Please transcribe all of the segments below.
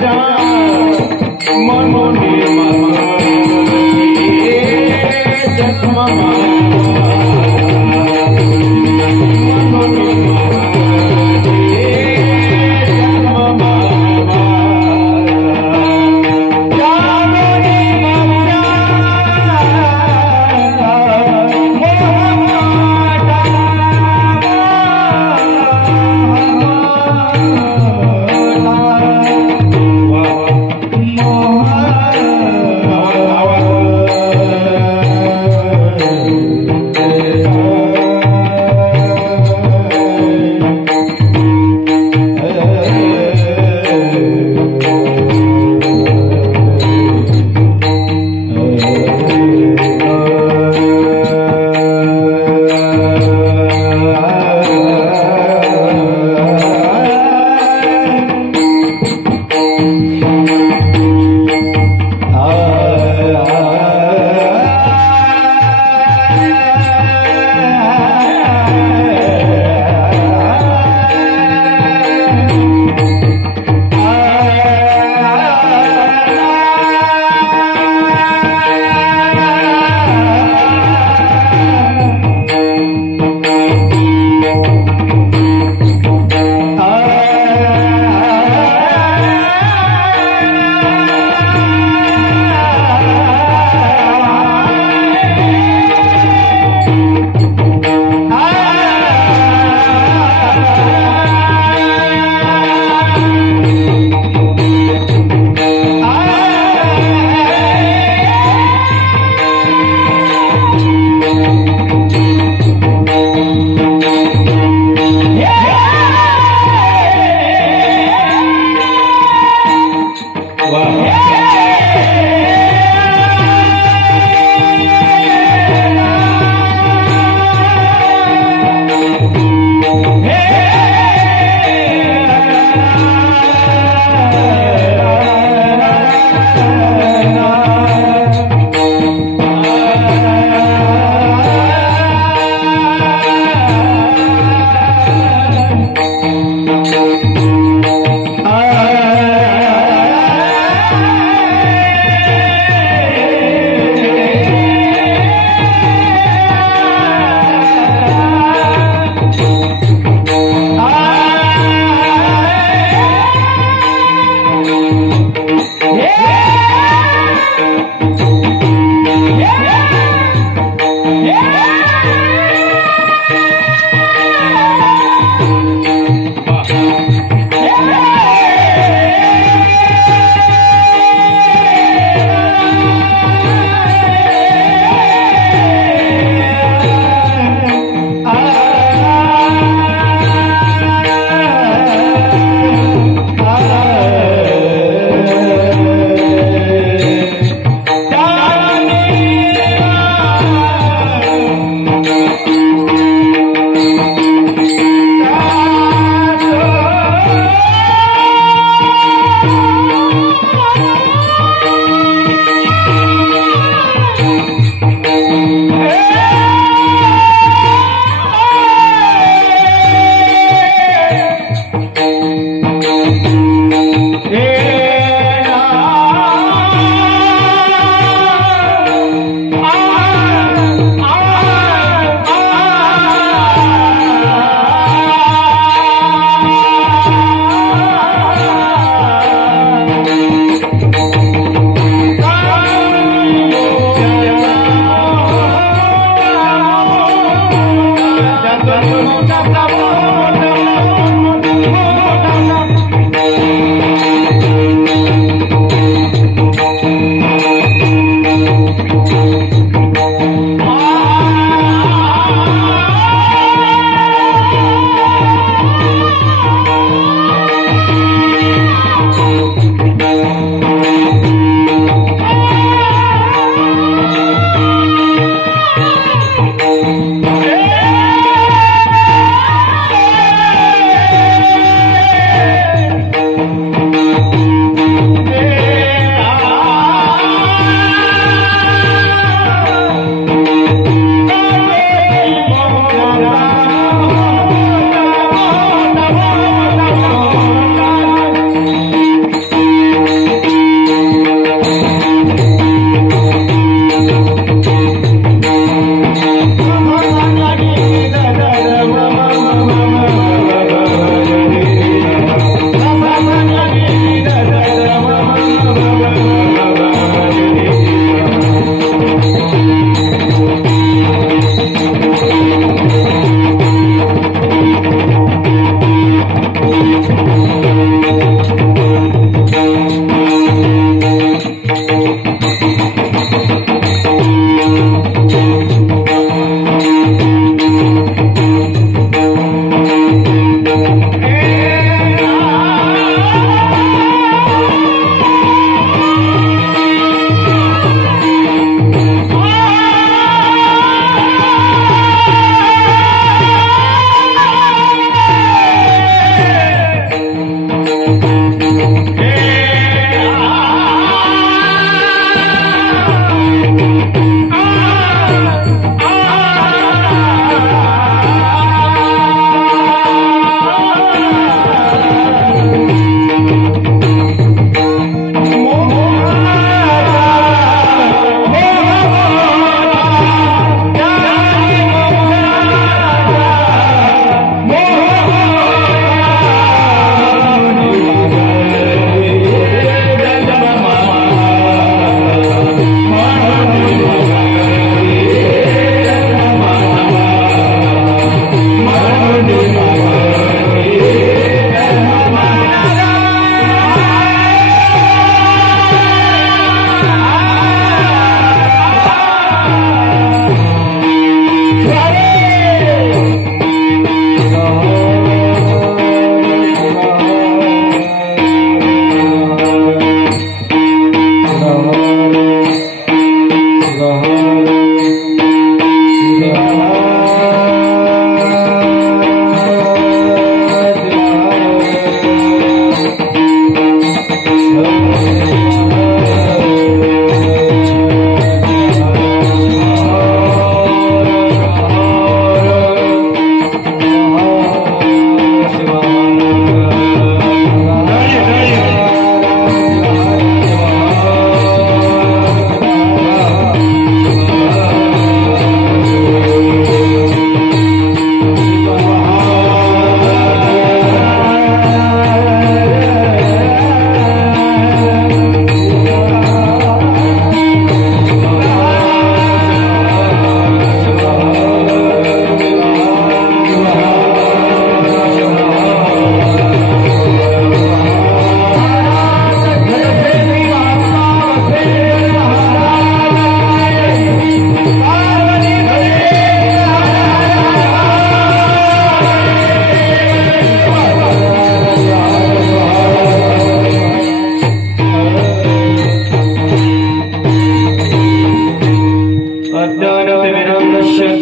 जा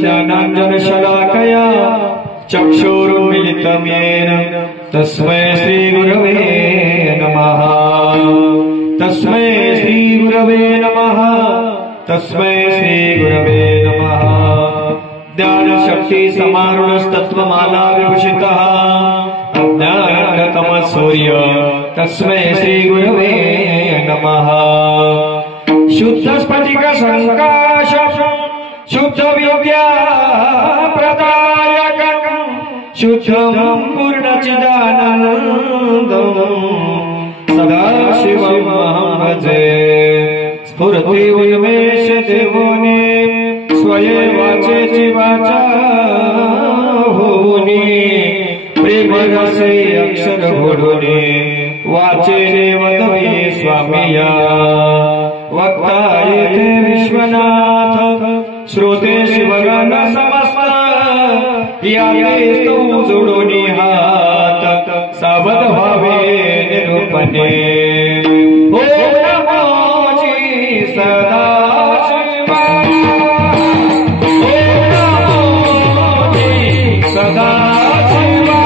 ज्ञानाञ्जनशलाकया चक्षुरुन्मिलितं येन तस्मै श्रीगुरवे नमः। तस्मै श्रीगुरवे नमः। तस्मै श्रीगुरवे नमः। ज्ञानशक्ति समारूढस्तत्त्वमाला विभूषितः अज्ञानतमसूर्य तस्मै श्रीगुरवे नमः। शुद्धस्फटिक संकाश शुद्ध विद्या प्रदायक शुद्धं पूर्णचिदानन्दं सदाशिवम् अहं भजे। स्फुरति उन्मेष देवोनि स्वये वाचेति वाचा होनि। रसे अक्षर घोडोने वाचे देवदवे स्वामिया वक्ता येथे विश्वनाथ श्रोते शिवगण समस्त यावे स्तू जोडोनी हात सावध व्हावे निरूपणे ओम नमोजी सदा शिवा ओम नमोजी सदा शिवा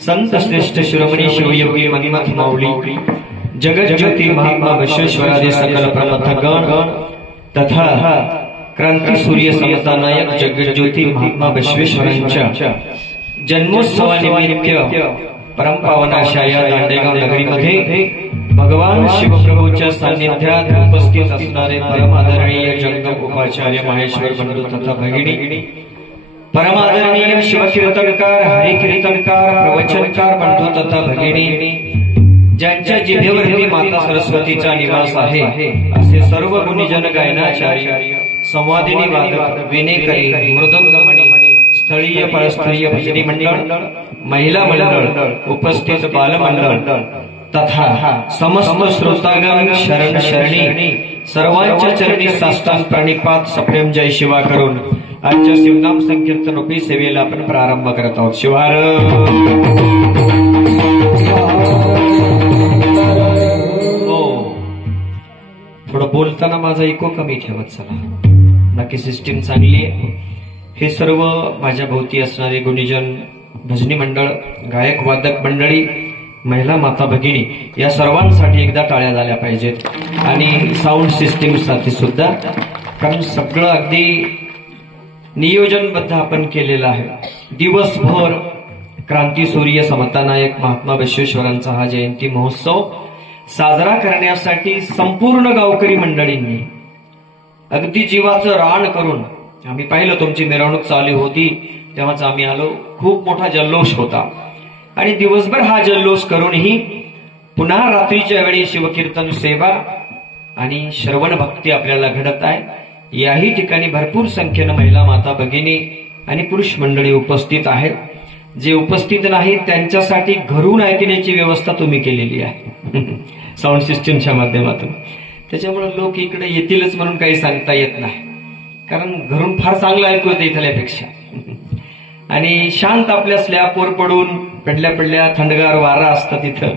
संत श्रेष्ठ शिरोमणी शिवयोगी मन्मथ माऊली जगत ज्योति महात्मा विश्वेश्वरादि सकल प्रमथ गण तथा क्रांती सूर्य समता नायक जगत ज्योति महात्मा विश्वेश्वरांच्या जन्मोत्सवानिमित्त परमपावन अशा या दांडेगाव नगरीमध्ये भगवान शिवप्रभूच्या सान्निध्यात उपस्थित असणारे परम आदरणीय जगदंब उपाचार्य माहेश्वर बंधू तथा भगिनी परमादरणीय शिवकीर्तनकार हरिकीर्तनकार प्रवचनकार बंधू तथा भगिनी ज्यांच्या जिभेवरती माता सरस्वतीचा निवास आहे असे सर्व गुणीजन गायनाचार्य संवादिनी वादक विनेकरी मृदंगमणी स्थळीय परस्थळीय भजनी मंडळ महिला मंडळ उपस्थित बालमंडळ तथा समस्त श्रोतागण शरण शरणी सर्वांच्या चरणी साष्टांग प्रणिपात सप्रेम जय शिवा करून आजच्या शिवनाम संकीर्तन रूपी सेवेला आपण प्रारंभ करत आहोत. शिवार थोडं बोलताना माझा इको कमी ठेवत चला. बाकी सिस्टीम चांगली आहे. हे सर्व माझ्या भोवती असणारे गुणीजन भजनी मंडळ गायक वादक मंडळी महिला माता भगिनी या सर्वांसाठी एकदा टाळ्या झाल्या पाहिजेत आणि साऊंड सिस्टीम साठी सुद्धा, कारण सगळं अगदी नियोजनबद्ध आपण केलेलं आहे. दिवसभर क्रांती सूर्य समता नायक महात्मा विश्वेश्वरांचा हा जयंती महोत्सव साजरा करण्यासाठी संपूर्ण गावकरी मंडळींनी अगदी जीवाचं रान करून, आम्ही पाहिलं तुमची मिरवणूक चालू होती तेव्हाच आम्ही आलो, खूप मोठा जल्लोष होता आणि दिवसभर हा जल्लोष करूनही पुन्हा रात्रीच्या वेळी शिवकीर्तन सेवा आणि श्रवण भक्ती आपल्याला घडत आहे. याही ठिकाणी भरपूर संख्येनं महिला माता भगिनी आणि पुरुष मंडळी उपस्थित आहेत. जे उपस्थित नाहीत त्यांच्यासाठी घरून ऐकण्याची व्यवस्था तुम्ही केलेली आहे साऊंड सिस्टीमच्या माध्यमातून. त्याच्यामुळे लोक इकडे येतीलच म्हणून काही सांगता येत नाही, कारण घरून फार चांगलं ऐकू येतं इथल्यापेक्षा. आणि शांत आपल्या स्लॅपवर पडून पडल्या थंडगार वारा असतात, तिथं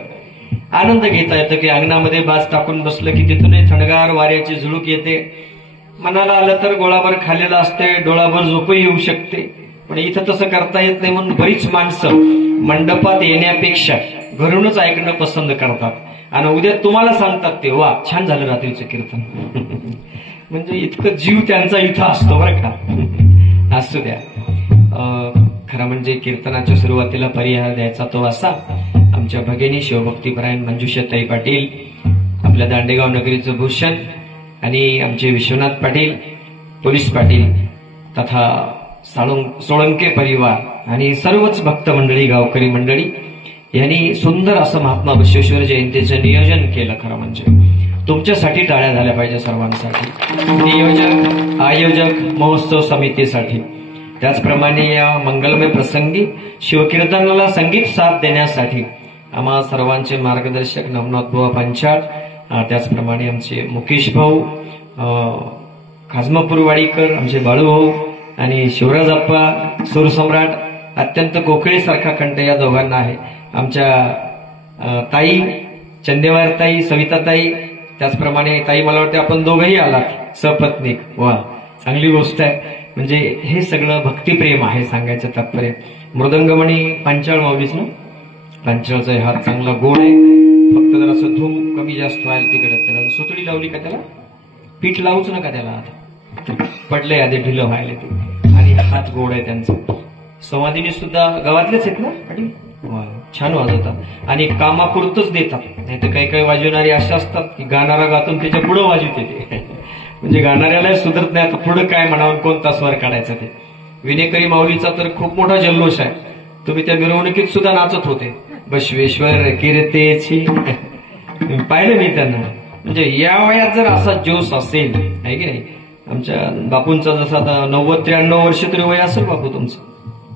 आनंद घेता येतं की अंगणामध्ये बाज टाकून बसलं की तिथूनही थंडगार वाऱ्याची झुळूक येते. मनाला आलं तर गोळाभर खाल्लेलं असते, डोळाभर झोपही येऊ शकते, पण इथं तसं करता येत नाही म्हणून बरीच माणसं मंडपात येण्यापेक्षा घरूनच ऐकणं पसंत करतात आणि उद्या तुम्हाला सांगतात ते वा छान झालं रात्रीचं कीर्तन म्हणजे इतकं जीव त्यांचा इथं असतो बरं का. असू द्या. खरं म्हणजे कीर्तनाच्या सुरुवातीला परिहार द्यायचा तो असा, आमच्या भगिनी शिवभक्तीपरायण मंजुषाताई पाटील, आपल्या दांडेगाव नगरीचं भूषण आणि आमचे विश्वनाथ पाटील, पोलीस पाटील तथा सोळंके परिवार आणि सर्वच भक्त मंडळी गावकरी मंडळी यांनी सुंदर असं महात्मा विश्वेश्वर जयंतीचं नियोजन केलं. खरं म्हणजे तुमच्यासाठी टाळ्या झाल्या पाहिजे सर्वांसाठी, नियोजक आयोजक महोत्सव समितीसाठी. त्याचप्रमाणे या मंगलमय प्रसंगी शिवकीर्तनाला संगीत साथ देण्यासाठी आम्हा सर्वांचे मार्गदर्शक नवनाथ बुवा पंचाळ, त्याचप्रमाणे आमचे मुकेश भाऊ खाजमापूरवाडीकर, आमचे बाळूभाऊ आणि शिवराजप्पा सूरसम्राट. अत्यंत कोकळीसारखा कंठ या दोघांना आहे. आमच्या ताई चंदेवार ताई, सविता ताई, त्याचप्रमाणे ताई मला वाटतं आपण दोघंही आलात सपत्नीक. वा, चांगली गोष्ट आहे. म्हणजे हे सगळं भक्तिप्रेम आहे सांगायचं तात्पर्य. मृदंगमणी पंचाळ माऊलीच ना, पंचाळचा हात चांगला गोड आहे, फक्त जरासं धूम कमी जास्त व्हायला तिकडे. त्याला सुतळी लावली का त्याला, पीठ लावूच नका त्याला, पडले आधी ढिलं व्हायला ते. आणि हात गोड आहे त्यांचा. संवादिनी सुद्धा गावातलेच आहेत ना पाटील, छान वाजवतात आणि कामापुरतच देतात. नाही तर काही काही वाजवणारी अशा असतात की गाणारा गातून त्याच्या पुढे वाजवते ते, म्हणजे गाणाऱ्याला सुधरत नाही आता पुढे काय म्हणावं, कोणता स्वर काढायचा ते. विनेकरी माऊलीचा तर खूप मोठा जल्लोष आहे. तुम्ही त्या मिरवणुकीत सुद्धा नाचत होते, बसवेश्वर कीर्तेची, पाहिलं मी त्यांना. म्हणजे या वयात जर असा जोश असेल, आहे की नाही. आमच्या बापूंचा जसा आता 90-93 वर्ष तरी वय असेल बापू तुमचं,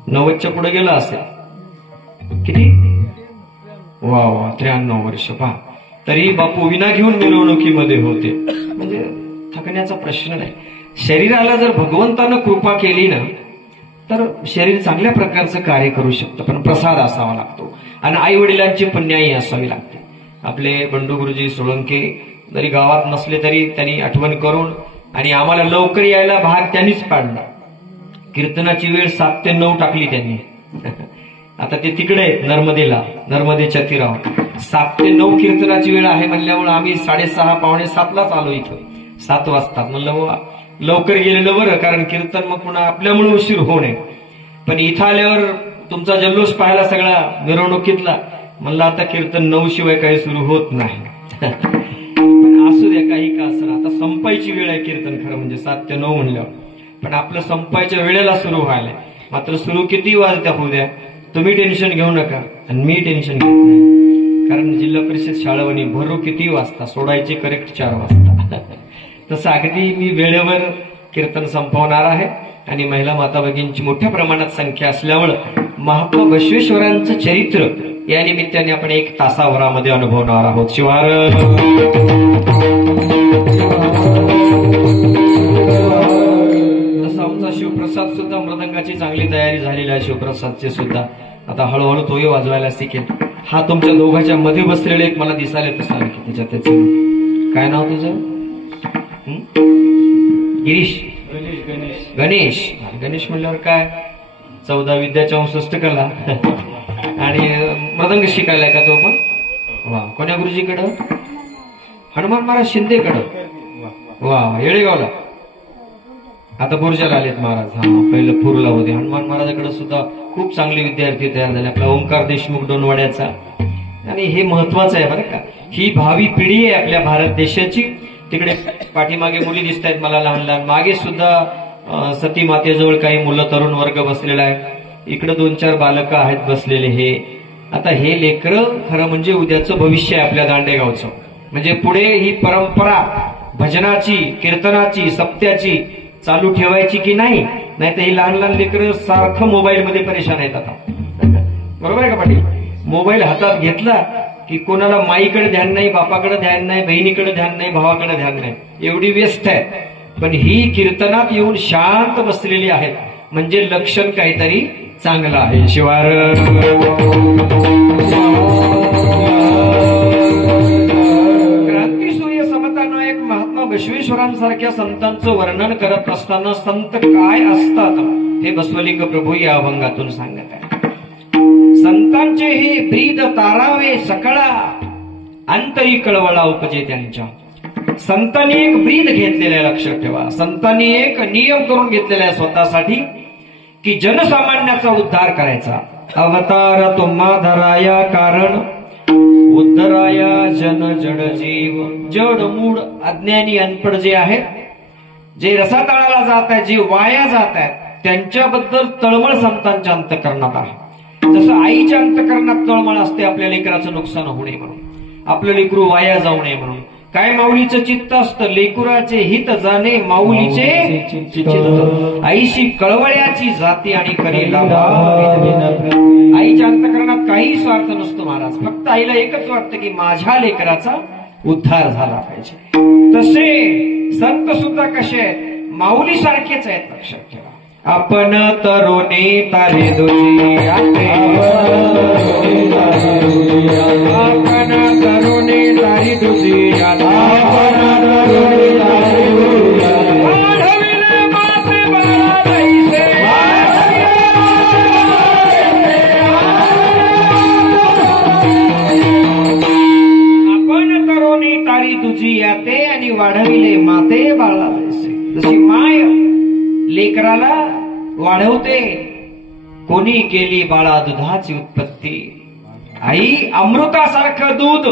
90च्या पुढे गेला असेल. किती? वा वा, 93 वर्ष. पहा, तरी बापू विना घेऊन मिरवणुकीमध्ये होते. म्हणजे थकण्याचा प्रश्न नाही. शरीराला जर भगवंतानं कृपा केली ना, तर शरीर चांगल्या प्रकारचं कार्य करू शकतं. पण प्रसाद असावा लागतो आणि आई वडिलांची पुण्याई असावी लागते. आपले बंडू गुरुजी सोळंके जरी गावात नसले तरी त्यांनी आठवण करून आणि आम्हाला लवकर यायला भाग त्यांनीच पाडला. कीर्तनाची वेळ 7 ते 9 टाकली त्यांनी. आता ते तिकडे आहेत नर्मदेला, नर्मदेच्या तीरावर 7 ते 9 कीर्तनाची वेळ आहे म्हणल्यामुळे आम्ही 6:30 पावणे 7लाच आलो इथं. 7 वाजता म्हणलं लवकर गेलेलं बरं, कारण कीर्तन मग पुन्हा आपल्यामुळे उशीर होऊ नये. पण इथं आल्यावर तुमचा जल्लोष पाहायला सगळा मिरवणुकीतला, म्हणलं आता कीर्तन 9 शिवाय काही सुरू होत नाही. असू द्या, काही का असं. आता संपायची वेळ आहे कीर्तन खरं म्हणजे 7 ते 9 म्हणल्यावर, पण आपलं संपायच्या वेळेला सुरू व्हायला. मात्र सुरू किती वाजता होऊ द्या, तुम्ही टेन्शन घेऊ नका आणि मी टेन्शन घेत नाही. कारण जिल्हा परिषद शाळावणी भरू किती वाजता, सोडायचे करेक्ट 4 वाजता. तसं अगदी मी वेळेवर कीर्तन संपवणार आहे. आणि महिला माता भगिनींची मोठ्या प्रमाणात संख्या असल्यामुळं महात्मा बसवेश्वरांचं चरित्र या निमित्ताने आपण 1 तासाभरामध्ये अनुभवणार आहोत. शिवार तसा आमचा शिवप्रसाद सुद्धा मृदंगाची चांगली तयारी झालेली आहे. शिवप्रसादचे सुद्धा आता हळूहळू तोही वाजवायला शिकेल. हा तुमच्या दोघांच्या मध्ये बसलेले एक मला दिसायला तसा की त्याचं काय नाव तुझं? गिरीश, गणेश. गणेश म्हणल्यावर काय 14 विद्याच्या अंशस्तकाला आणि मृदंग शिकायला का तो पण? वा, कोण्या गुरुजीकडं? हनुमान महाराज शिंदेकडं. वा, येळेगावला. आता बुर्जाला आलेत महाराज. हा, पहिलं पूरला होते. हनुमान महाराजाकडे सुद्धा खूप चांगले विद्यार्थी तयार झाले. आपला ओंकार देशमुख डोनवाड्याचा. आणि हे महत्वाचं आहे बरं का, ही भावी पिढी आहे आपल्या भारत देशाची. तिकडे पाठीमागे मुली दिसत आहेत मला लहान लहान, मागे सुद्धा सती मातेजवळ काही मुलं तरुण वर्ग बसलेला आहे. इकडे 2-4 बालकं आहेत बसलेले. हे आता हे लेकरं खरं म्हणजे उद्याचं भविष्य आहे आपल्या दांडेगावचं. म्हणजे पुढे ही परंपरा भजनाची, कीर्तनाची, सप्त्याची चालू ठेवायची की नाही, नाहीतर ही लहान लहान लेकरं सारखं मोबाईलमध्ये परेशान आहेत आता. बरोबर आहे का पाटील? मोबाईल हातात घेतला की कोणाला माईकडे ध्यान नाही, बापाकडे ध्यान नाही, बहिणीकडे ध्यान नाही, भावाकडे ध्यान नाही, एवढी व्यस्त आहे. पण ही कीर्तनात येऊन शांत बसलेली आहेत म्हणजे लक्षण काहीतरी चांगलं आहे. शिवार क्रांतीसूर्य समता नायक महात्मा बसवेश्वरांसारख्या संतांचं वर्णन करत असताना संत काय असतात हे बसवलिंग प्रभू या अभंगातून सांगत आहे. संतांचे हे ब्रीद तारावे सकळा, अंतरी कळवळा उपजे त्यांच्या. संतांनी एक ब्रीद घेतलेला आहे, लक्षात ठेवा. संतांनी एक नियम करून घेतलेला आहे स्वतःसाठी की जनसामान्याचा उद्धार करायचा. अवतार तुम्हा धराया कारण उद्धराया जन जड जीव. जड मूड अज्ञानी अनपड जे आहेत, जे रसातळाला जात आहेत, जे वाया जात आहेत, त्यांच्याबद्दल तळमळ संतांच्या अंतःकरणात आहे. जसं आईच्या अंतःकरणात तळमळ असते आपल्या लेकराचं नुकसान होऊ नये म्हणून, आपलं लेकरू वाया जाऊ नये म्हणून, काय माऊलीचं चित्त असतं, लेकुराचे हित जाणे माऊलीचे चित्त. आईशी कळवळ्याची जाती आणि करे लाभा. आईच्या अंतःकरणात काही स्वार्थ नसतो महाराज. फक्त आईला एकच वाटतं की माझ्या लेकराचा उद्धार झाला पाहिजे. तसे संत सुद्धा कसे आहेत, माऊली सारखेच आहेत, लक्षात ठेवा. आपण तरुणी तारे दुजी आते, आपण तरुणी तारी दुजी आते, वाढविले माते बाळा जैसे, आपण तरुणी तारी दुजी आते आणि वाढविले माते बाळा जैसे. जशी माय लेकराला वाढवते, कोणी केली बाळा दुधाची उत्पत्ती. आई अमृतासारखं दूध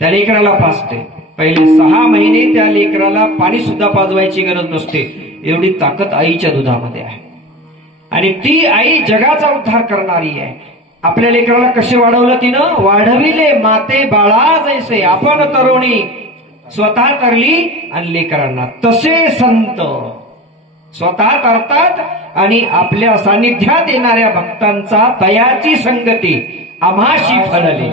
त्या लेकराला पाजते. पहिले 6 महिने त्या लेकराला पाणी सुद्धा पाजवायची गरज नसते, एवढी ताकद आईच्या दुधामध्ये आहे. आणि ती आई जगाचा उद्धार करणारी आहे. आपल्या लेकराला कसे वाढवलं तिनं, वाढविले माते बाळा जैसे. आपण तरुणी स्वतः तरली आणि लेकरांना. तसे संत स्वतः तरतात आणि आपल्या सानिध्यात येणाऱ्या भक्तांचा तयाची संगती आम्हाशी फळली.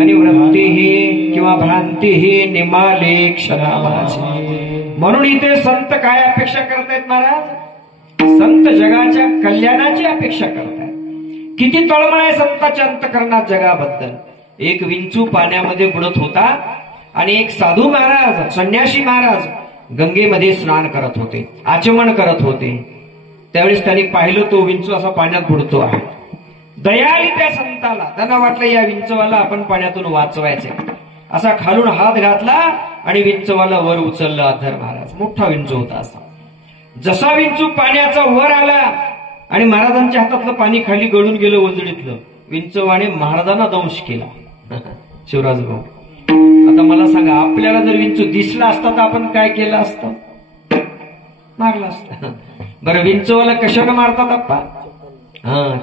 आणि वृत्ती ही किंवा भ्रांती ही निमाले क्षणा माझी. म्हणून इथे संत काय अपेक्षा करतायत महाराज, संत जगाच्या कल्याणाची अपेक्षा करतायत. किती तळमळ आहे संताच्या अंतःकरणात जगाबद्दल. एक विंचू पाण्यामध्ये बुडत होता आणि एक साधू महाराज, संन्यासी महाराज गंगेमध्ये स्नान करत होते, आचमन करत होते. त्यावेळेस त्यांनी पाहिलं तो विंचू असा पाण्यात बुडतो आहे. दया आली त्या संताला. त्यांना वाटलं या विंचवाला आपण पाण्यातून वाचवायचे. असा खालून हात घातला आणि विंचवाला वर उचललं अधर महाराज. मोठा विंचू होता असा. जसा विंचू पाण्याचा वर आला आणि महाराजांच्या हातातलं पाणी खाली गळून गेलं वंजडीतलं, विंचवाने महाराजांना दंश केला. शिवराज भाऊ, आता मला सांगा, आपल्याला जर विंचू दिसला असता तर आपण काय केलं असतं, मारलं असतं. बरं, विंचवाला कशानं मारतात आप्पा?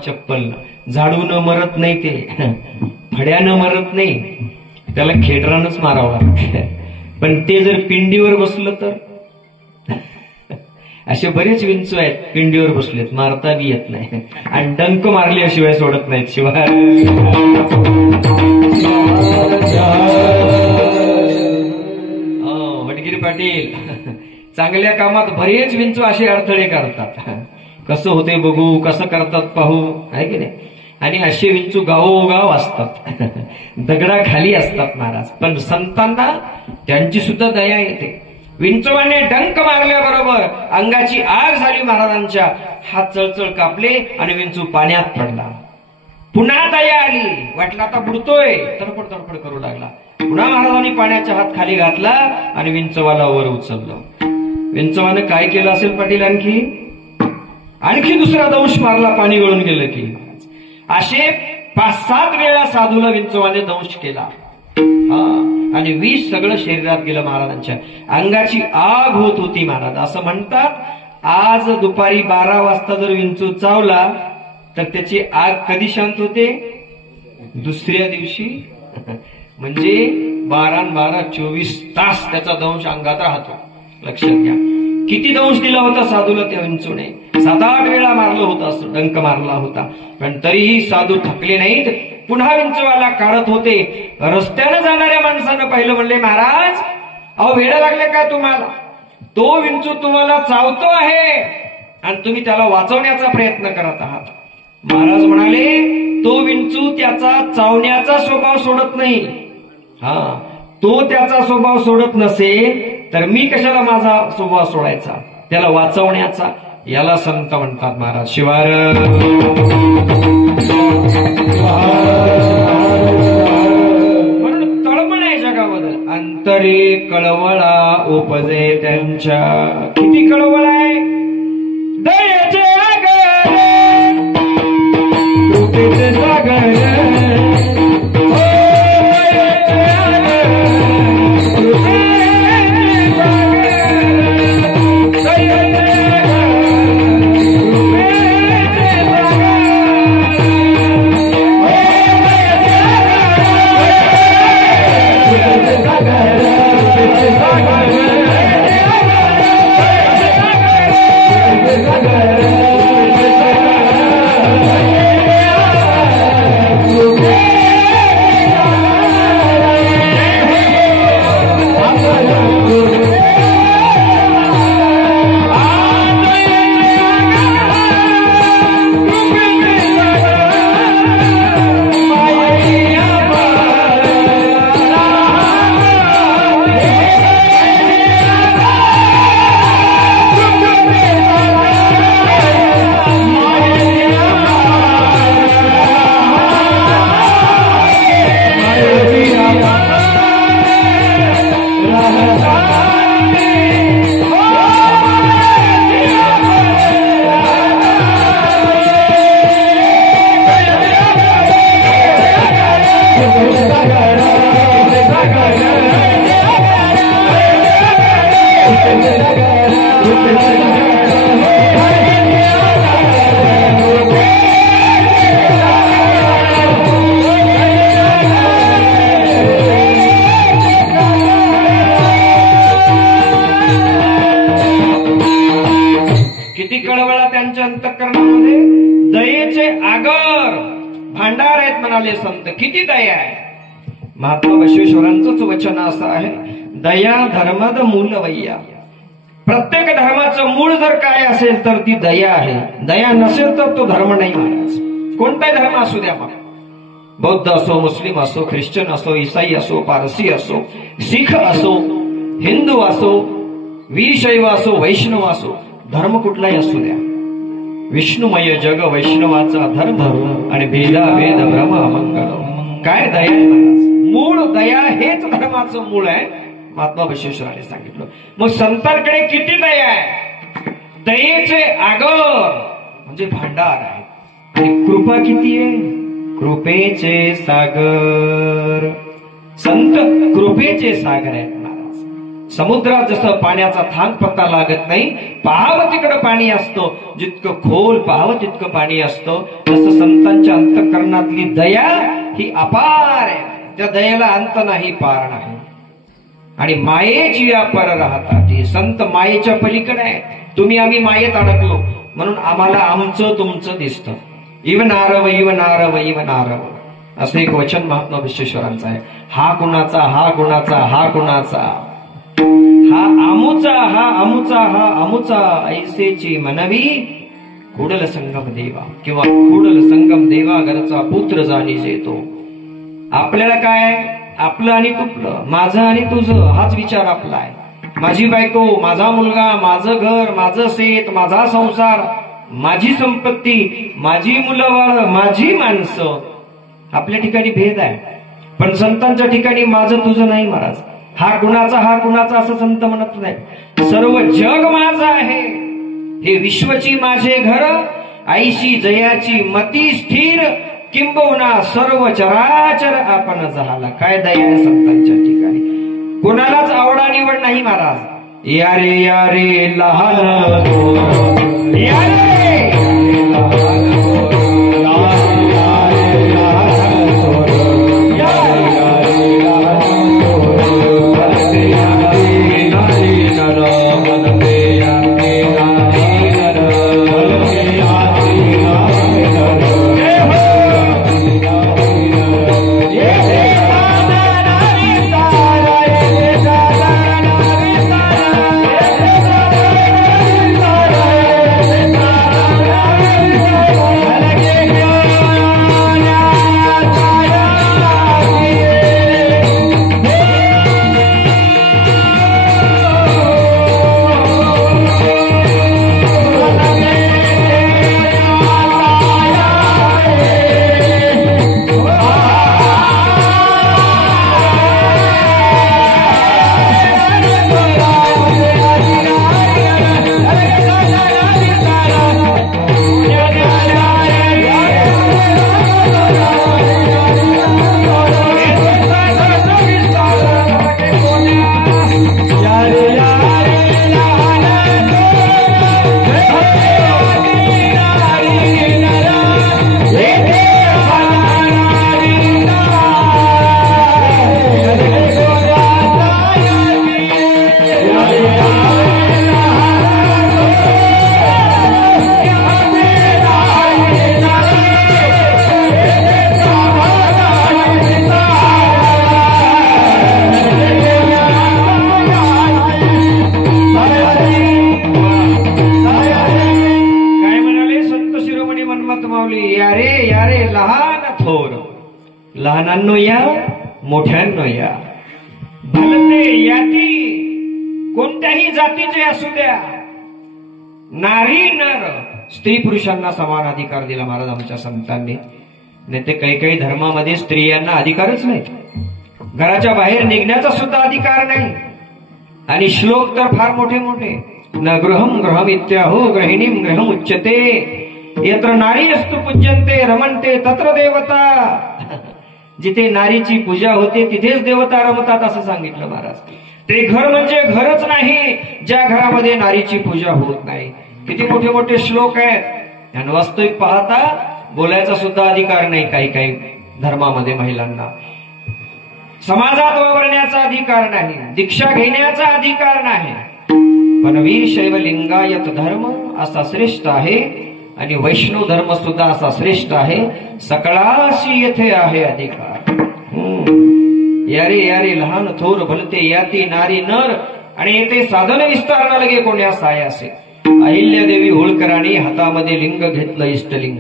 चप्पल. झाडून मरत नाही ते, फड्यानं मरत नाही, त्याला खेटरानच मारावं लागतं. पण ते जर पिंडीवर बसलं तर, असे बरेच विंचू आहेत पिंडीवर बसलेत, मारता बी येत नाही आणि डंक मारल्याशिवाय सोडत नाहीत. शिवाय वडगिरी पाटील, चांगल्या कामात बरेच विंचू असे अडथळे करतात. कसं होते बघू, कसं करतात पाहू, आहे की नाही. आणि असे विंचू गावोगाव असतात, दगडा खाली असतात महाराज. पण संतांना त्यांची सुद्धा दया येते. विंचवाने डंक मारल्याबरोबर अंगाची आग झाली महाराजांच्या. हात चळचळ कापले आणि विंचू पाण्यात पडला. पुन्हा दया आली, वाटलं आता बुडतोय, तडपड तडपड करू लागला. पुन्हा महाराजांनी पाण्याचा हात खाली घातला आणि विंचवाला वर उचललं. विंचवानं काय केलं असेल पाटील, आणखी दुसरा दंश मारला, पाणी गळून गेलं की. असे 5-7 वेळा साधूला विंचवाने दंश केला. आणि विष सगळं शरीरात गेलं महाराजांच्या. अंगाची आग होत होती महाराज. असं म्हणतात, आज दुपारी 12 वाजता जर विंचू चावला तर त्याची आग कधी शांत होते, दुसऱ्या दिवशी. म्हणजे 12-12 24 तास त्याचा दंश अंगात राहतो. लक्षात घ्या, किती दंश दिला होता साधूला त्या विंचूने. 7-8 वेळा मारलं होतं, असं डंक मारला होता. पण तरीही साधू थकले नाहीत. पुन्हा विंचवाला काढत होते. रस्त्यानं जाणाऱ्या माणसानं पाहिलं, म्हणले महाराज, अहो वेळ लागले काय तुम्हाला, तो विंचू तुम्हाला चावतो आहे आणि तुम्ही त्याला वाचवण्याचा प्रयत्न करत आहात. महाराज म्हणाले, तो विंचू त्याचा चावण्याचा स्वभाव सोडत नाही. तो त्याचा स्वभाव सोडत नसेल तर मी कशाला माझा स्वभाव सोडायचा, त्याला वाचवण्याचा. याला संत म्हणतात महाराज. शिवार म्हणून तळमळ आहे जगाबद्दल. अंतरे कळवळा उपजे त्यांच्या. किती कळवळ आहे, दयेचे आगर, कृपेचे सागर, Sagar संत किती दया आहे. महात्मा बसवेश्वरांचंच वचन असं आहे, दया धर्मद मूलवय्या. प्रत्येक धर्माचं मूळ जर काय असेल तर ती दया आहे. दया नसेल तर तो धर्म नाही महाराज. कोणताही धर्म असू द्या मग, बौद्ध असो, मुस्लिम असो, ख्रिश्चन असो, ईसाई असो, पारसी असो, शीख असो, हिंदू असो, वीरशैव असो, वैष्णव असो, धर्म कुठलाही असू द्या, विष्णुमय जग वैष्णवाचा धर्म आणि भेदा भेद भ्रम अमंगळ. काय दया आहे महाराज, मूळ दया हेच धर्माचं मूळ आहे, महात्मा बसवेश्वरांनी सांगितलं. मग संतांकडे किती दया आहे. दयेचे आगर म्हणजे भांडार आहे. आणि कृपा किती आहे, कृपेचे सागर. संत कृपेचे सागर आहेत महाराज. समुद्रात जसं पाण्याचा थांब पत्ता लागत नाही, पाहावं तिकडं पाणी असतं, जितकं खोल पाहावं तितकं पाणी असतं, तसं संतांच्या अंतःकरणातली दया ही अपार आहे. त्या दयेला अंत नाही, पार नाही. आणि मायेची व्यापार राहतात. संत मायेच्या पलीकडे आहे. तुम्ही आम्ही मायेत अडकलो म्हणून आम्हाला आमचं तुमचं दिसतं. इव नारव इव नारव इव नारव असं एक वचन महात्मा बसवेश्वरांचं आहे. हा कुणाचा, हा कुणाचा, हा कुणाचा, हा आमुचा, हा अमुचा, हा अमुचा, ऐसेची मनवी कुडल संगम देवा. किंवा कुडल संगम देवा घरचा पुत्र जाणी जेतो. आपल्याला काय, आपलं आणि तुपलं, माझं आणि तुझं, हाच विचार आपला आहे. माझी बायको, माझा मुलगा, माझं घर, माझं शेत, माझा संसार, माझी संपत्ती, माझी मुलं बाळ, माझी माणसं. आपल्या ठिकाणी भेद आहे, पण संतांच्या ठिकाणी माझं तुझं नाही महाराज. हा कुणाचा, हा कुणाचा असं संत म्हणत नाही. सर्व जग माझं आहे, हे विश्वची माझे घर, आईशी जयाची मती स्थिर, किंबहुना सर्व चराचर आपण झाला. काय दया आहे संतांच्या ठिकाणी. कोणालाच आवडा निवड नाही महाराज. यारे यारे लहान थोर, यारे लहानांनो या, मोठ्यांनो या, भलते याती कोणत्याही जातीचे असू द्या, नारी नर स्त्री पुरुषांना समान अधिकार दिला महाराज आमच्या संतांनी. नाही ते काही काही धर्मामध्ये स्त्रियांना अधिकारच नाही, घराच्या बाहेर निघण्याचा सुद्धा अधिकार नाही. आणि श्लोक तर फार मोठे मोठे, न गृहम गृहमित्याहो गृहिणीम गृहम उच्यते, यत्र नारी अस्तु पूज्यन्ते रमन्ते तत्र देवता. जिथे नारीची पूजा होते तिथेच देवता रमतात असं सांगितलं महाराज. ते घर म्हणजे घरच नाही ज्या घरामध्ये नारीची पूजा होत नाही. किती मोठे मोठे श्लोक आहेत. आणि वास्तविक पाहता बोलायचा सुद्धा अधिकार नाही काही काही धर्मामध्ये महिलांना. समाजात वावरण्याचा अधिकार नाही, दीक्षा घेण्याचा अधिकार नाही. पण वीर शैव लिंगायत धर्म असा श्रेष्ठ आहे आणि वैष्णव धर्म सुद्धा असा श्रेष्ठ आहे. सकळाशी येथे आहे अधिकार. यारे यारे लहान थोर भलते याती नारी नर आणि येथे साधन विस्तार लगे कोण्या साय असे. अहिल्यादेवी होळकरांनी हातामध्ये लिंग घेतलं, इष्टलिंग.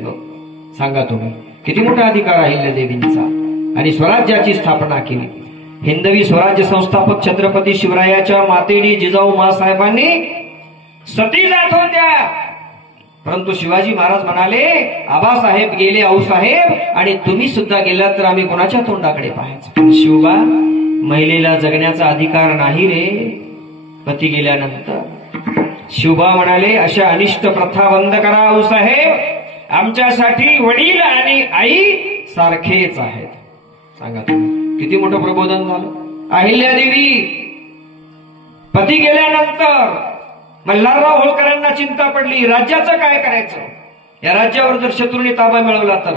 सांगा तुम्ही किती मोठा अधिकार अहिल्यादेवींचा. आणि स्वराज्याची स्थापना केली. हिंदवी स्वराज्य संस्थापक छत्रपती शिवरायाच्या मातेने जिजाऊ मासाहेबांनी सती जात होत्या, परंतु शिवाजी महाराज म्हणाले आबासाहेब गेले आऊसाहेब आणि तुम्ही सुद्धा गेलात तर आम्ही कोणाच्या तोंडाकडे पाहायचं. शिवबा महिलेला जगण्याचा अधिकार नाही रे पती गेल्यानंतर. शिवबा म्हणाले अशा अनिष्ट प्रथा बंद करा आऊसाहेब. आमच्यासाठी वडील आणि आई सारखेच आहेत. सांगा किती मोठं प्रबोधन झालं. अहिल्यादेवी पती गेल्यानंतर मल्हारराव होळकरांना चिंता पडली, राज्याचं काय करायचं. या राज्यावर जर शत्रूने ताबा मिळवला तर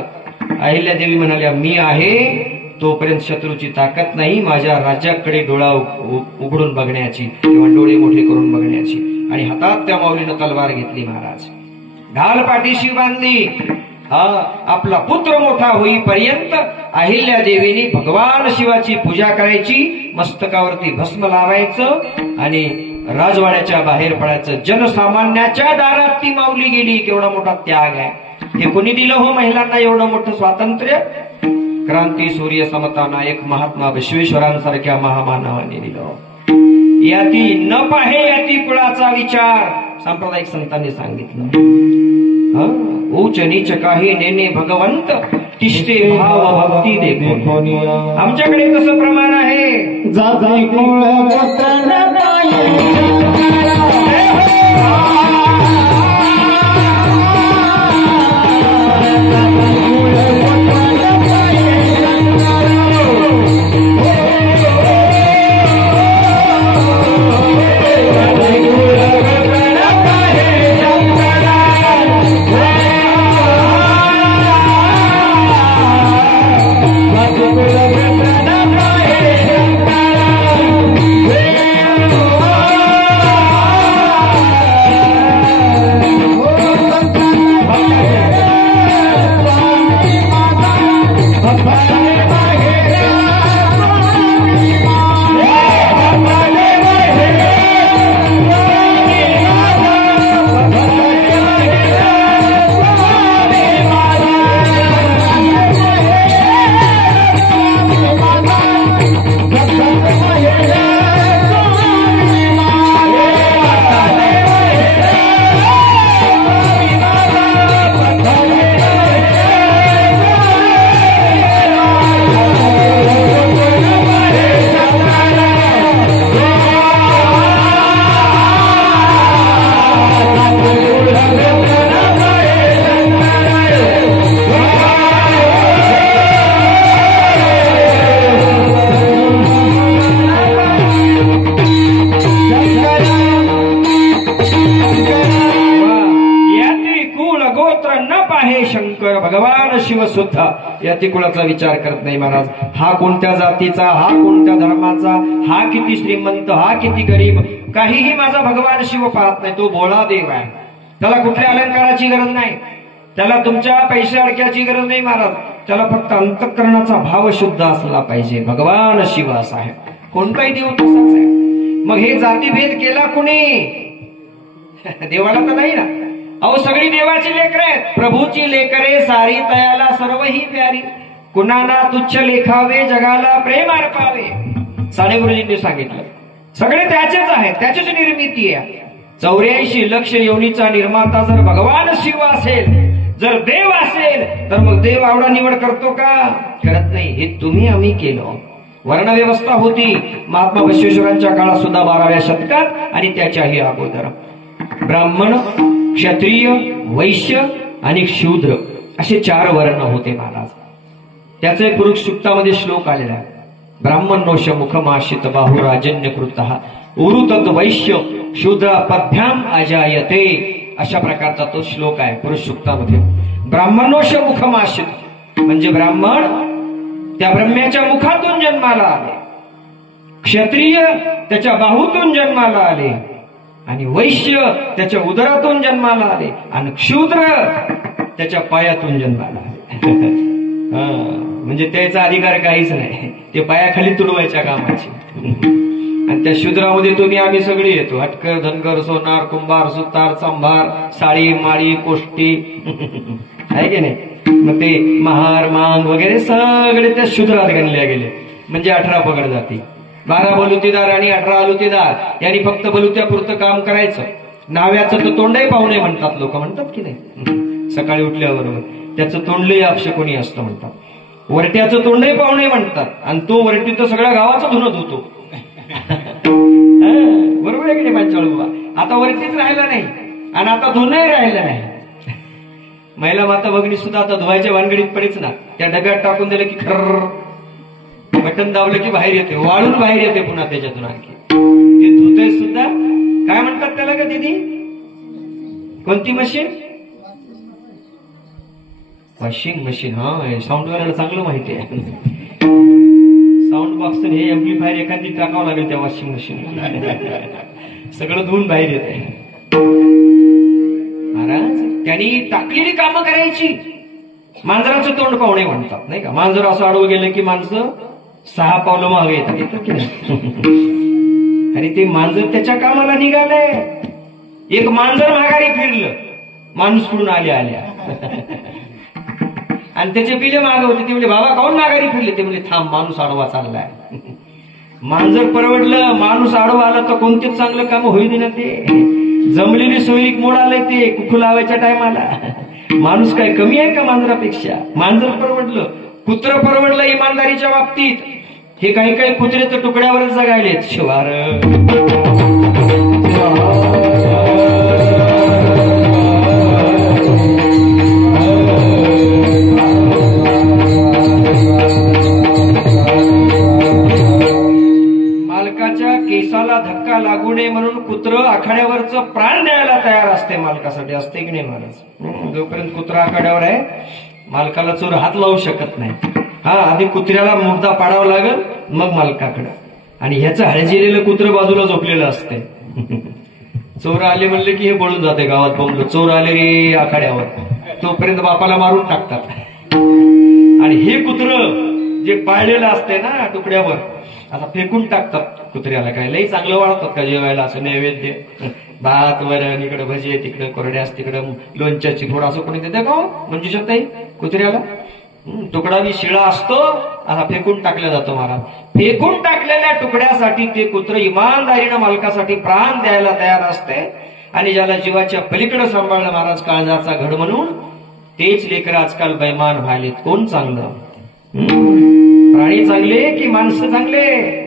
अहिल्यादेवी म्हणाल्या मी आहे तोपर्यंत शत्रूची ताकद नाही माझ्या राज्याकडे डोळा उघडून बघण्याची किंवा डोळे मोठे करून बघण्याची. आणि हातात त्या माऊलीनं तलवार घेतली. महाराज ढाल पाठीशी बांधली. आपला पुत्र मोठा होईपर्यंत अहिल्यादेवीने भगवान शिवाची पूजा करायची, मस्तकावरती भस्म लावायचं आणि राजवाड्याच्या बाहेर पडायचं. जनसामान्याच्या दारात ती माऊली गेली. केवढा मोठा त्याग आहे. हे कोणी दिलं हो महिलांना एवढं मोठं स्वातंत्र्य. क्रांती सूर्य समता नायक महात्मा विश्वेश्वरांसारख्या महामानवाने दिलं. याती न पाहे याती कुळाचा विचार सांप्रदायिक संतांनी सांगितलं. ऊच नीच काही नेने भगवंत तिष्ठे भाव भक्ती देखो. आमच्याकडे तसं प्रमाण आहे. जाती कुळ गोत्र न भगवान शिव सुद्धा याती कुळाचा विचार करत नाही. महाराज हा कोणत्या जातीचा, हा कोणत्या धर्माचा, हा किती श्रीमंत, हा किती गरीब, काहीही माझा भगवान शिव पाहत नाही. तो भोळा देव आहे. त्याला कुठल्या अलंकाराची गरज नाही, त्याला तुमच्या पैसे अडक्याची गरज नाही. महाराज त्याला फक्त अंतःकरणाचा भाव शुद्ध असला पाहिजे. भगवान शिव असा आहे. कोणताही देव तसाच आहे. मग हे जातीभेद केला कुणी? देवाला तर नाही ना. अहो सगळी देवाची लेकर आहेत. प्रभूची लेकरे सारी तयाला सर्व ही प्यारी. कुणाला तुच्छ लेखावे जगाला प्रेम अर्पावे. साने गुरुजींनी सांगितलं सगळे त्याचेच आहेत, त्याचीच निर्मिती आहे. 84 लक्ष योनीचा निर्माता जर भगवान शिव असेल, जर देव असेल, तर मग देव आवडा निवड करतो का? करत नाही. हे तुम्ही आम्ही केलं. वर्णव्यवस्था होती महात्मा बसवेश्वरांच्या काळात सुद्धा 12व्या शतकात आणि त्याच्याही अगोदर. ब्राह्मण, क्षत्रिय, वैश्य आणि शूद्र असे 4 वर्ण होते महाराज. त्याचे पुरुष सूक्तामध्ये श्लोक आलेला आहे. ब्राह्मणोश मुखमाशित बाहु राजन्यकृतः उरुतत वैश्य शूद्र पद्भ्याम अजायते. अशा प्रकारचा तो श्लोक आहे पुरुष सूक्तामध्ये. ब्राह्मणोश मुखमाशित म्हणजे ब्राह्मण त्या ब्रह्म्याच्या मुखातून जन्माला आले, क्षत्रिय त्याच्या बाहूतून जन्माला आले आणि वैश्य त्याच्या उदरातून जन्माला आले आणि क्षुद्र त्याच्या पायातून जन्माला आले. म्हणजे त्याचा अधिकार काहीच नाही, ते पायाखाली तुडवायच्या कामाचे. आणि त्या शूद्रामध्ये तुम्ही आम्ही सगळे येतो, हटकर धनगर सोनार कुंभार सुतार चांभार साळी माळी कोष्टी आहे की नाही. मग ते महार मांग वगैरे सगळे त्या शूद्रात गणल्या गेले. म्हणजे 18 पगड जाती, 12 बलुतेदार आणि 18 अलुतेदार यांनी फक्त बलुत्यापुरतं काम करायचं. नाव्याचं तर तोंडही पाहुणे म्हणतात लोक, म्हणतात की नाही. सकाळी उठल्याबरोबर त्याचं तोंडही अपशकुनी असतं म्हणतात. वरट्याचं तोंडही पाहुणे म्हणतात आणि तो वरटी तर सगळ्या गावाचं धुणं धुतो. बरोबर आहे की नाही पंचाळूबा. आता वरतीच राहिला नाही आणि आता धुणंही राहिलं नाही. महिला माता भगिनी सुद्धा आता धुवायच्या भानगडीत पडीच ना. त्या डब्यात टाकून दिलं की खर्र बटन दाबलं की बाहेर येते, वाळून बाहेर येते पुन्हा त्याच्यातून आणखी. ते धुतय सुद्धा. काय म्हणतात त्याला का दीदी, कोणती मशीन? Washing machine. हा, साऊंडवाल्याला चांगलं माहिती आहे. साऊंड बॉक्स हे एम्प्लिफायर एखादी टाकावं लागेल त्या वॉशिंग मशीन, सगळं धुवून बाहेर येते. महाराज त्यांनी टाकलेली कामं करायची. मांजराचं तोंड पाहुणे म्हणतात नाही का. मांजर असं आडवं गेलं की माणसं 6 पावलं मागे येतात की नाही. आणि ते मांजर त्याच्या कामाला निघालंय. एक मांजर माघारी फिरलं माणूस कडून आल्या आणि त्याचे पिले मागे होते. ते म्हणजे बाबा काऊन माघारी फिरले? ते म्हणजे थांब, माणूस आडवा चाललाय. मांजर परवडलं, माणूस आडवा आला तर कोणतेच चांगलं काम होईल ना. ते जमलेली सोयरीक मोड आलंय ते कुठू लावायच्या टायमाला. माणूस काय कमी आहे का मांजरापेक्षा? मांजर परवडलं, कुत्र परवडलं इमानदारीच्या बाबतीत. हे काही काही कुत्रे तर तुकड्यावरच जगायलेत. शिवार मालकाच्या केसाला धक्का लागू नये म्हणून कुत्र आखाड्यावरचं प्राण द्यायला तयार असते. मालकासाठी असते की नाही महाराज. जोपर्यंत कुत्रा आखाड्यावर आहे मालकाला चोर हात लावू शकत नाही. हा, आधी कुत्र्याला मुर्दा पाडावा लागल मग मालकाकडं. आणि ह्याचं हळजिलेलं कुत्र बाजूला झोपलेलं असते. चोर आले म्हणले की हे पळून जाते गावात. बोंबलो चोर आले रे आखाड्यावर, तोपर्यंत बापाला मारून टाकतात. आणि हे कुत्र जे पाळलेलं असते ना तुकड्यावर, आता फेकून टाकतात कुत्र्याला. काय लई चांगलं वाढतात का जेवायला असं नैवेद्य, भात वरण, इकडे भजी, तिकडे कोरड्यास, तिकडे लोणच्याची थोडं असं कोणी देते का म्हणजे शकताई कुत्र्याला. तुकडा बी शिळा असतो, असा फेकून टाकला जातो महाराज. फेकून टाकलेल्या तुकड्यासाठी ते कुत्र इमानदारीनं मालकासाठी प्राण द्यायला तयार असते. आणि ज्याला जीवाच्या पलीकडे सांभाळलं महाराज काळजाचा घड म्हणून, तेच लेकर आजकाल बैमान व्हायलेत. कोण चांगलं? प्राणी चांगले की माणसं चांगले?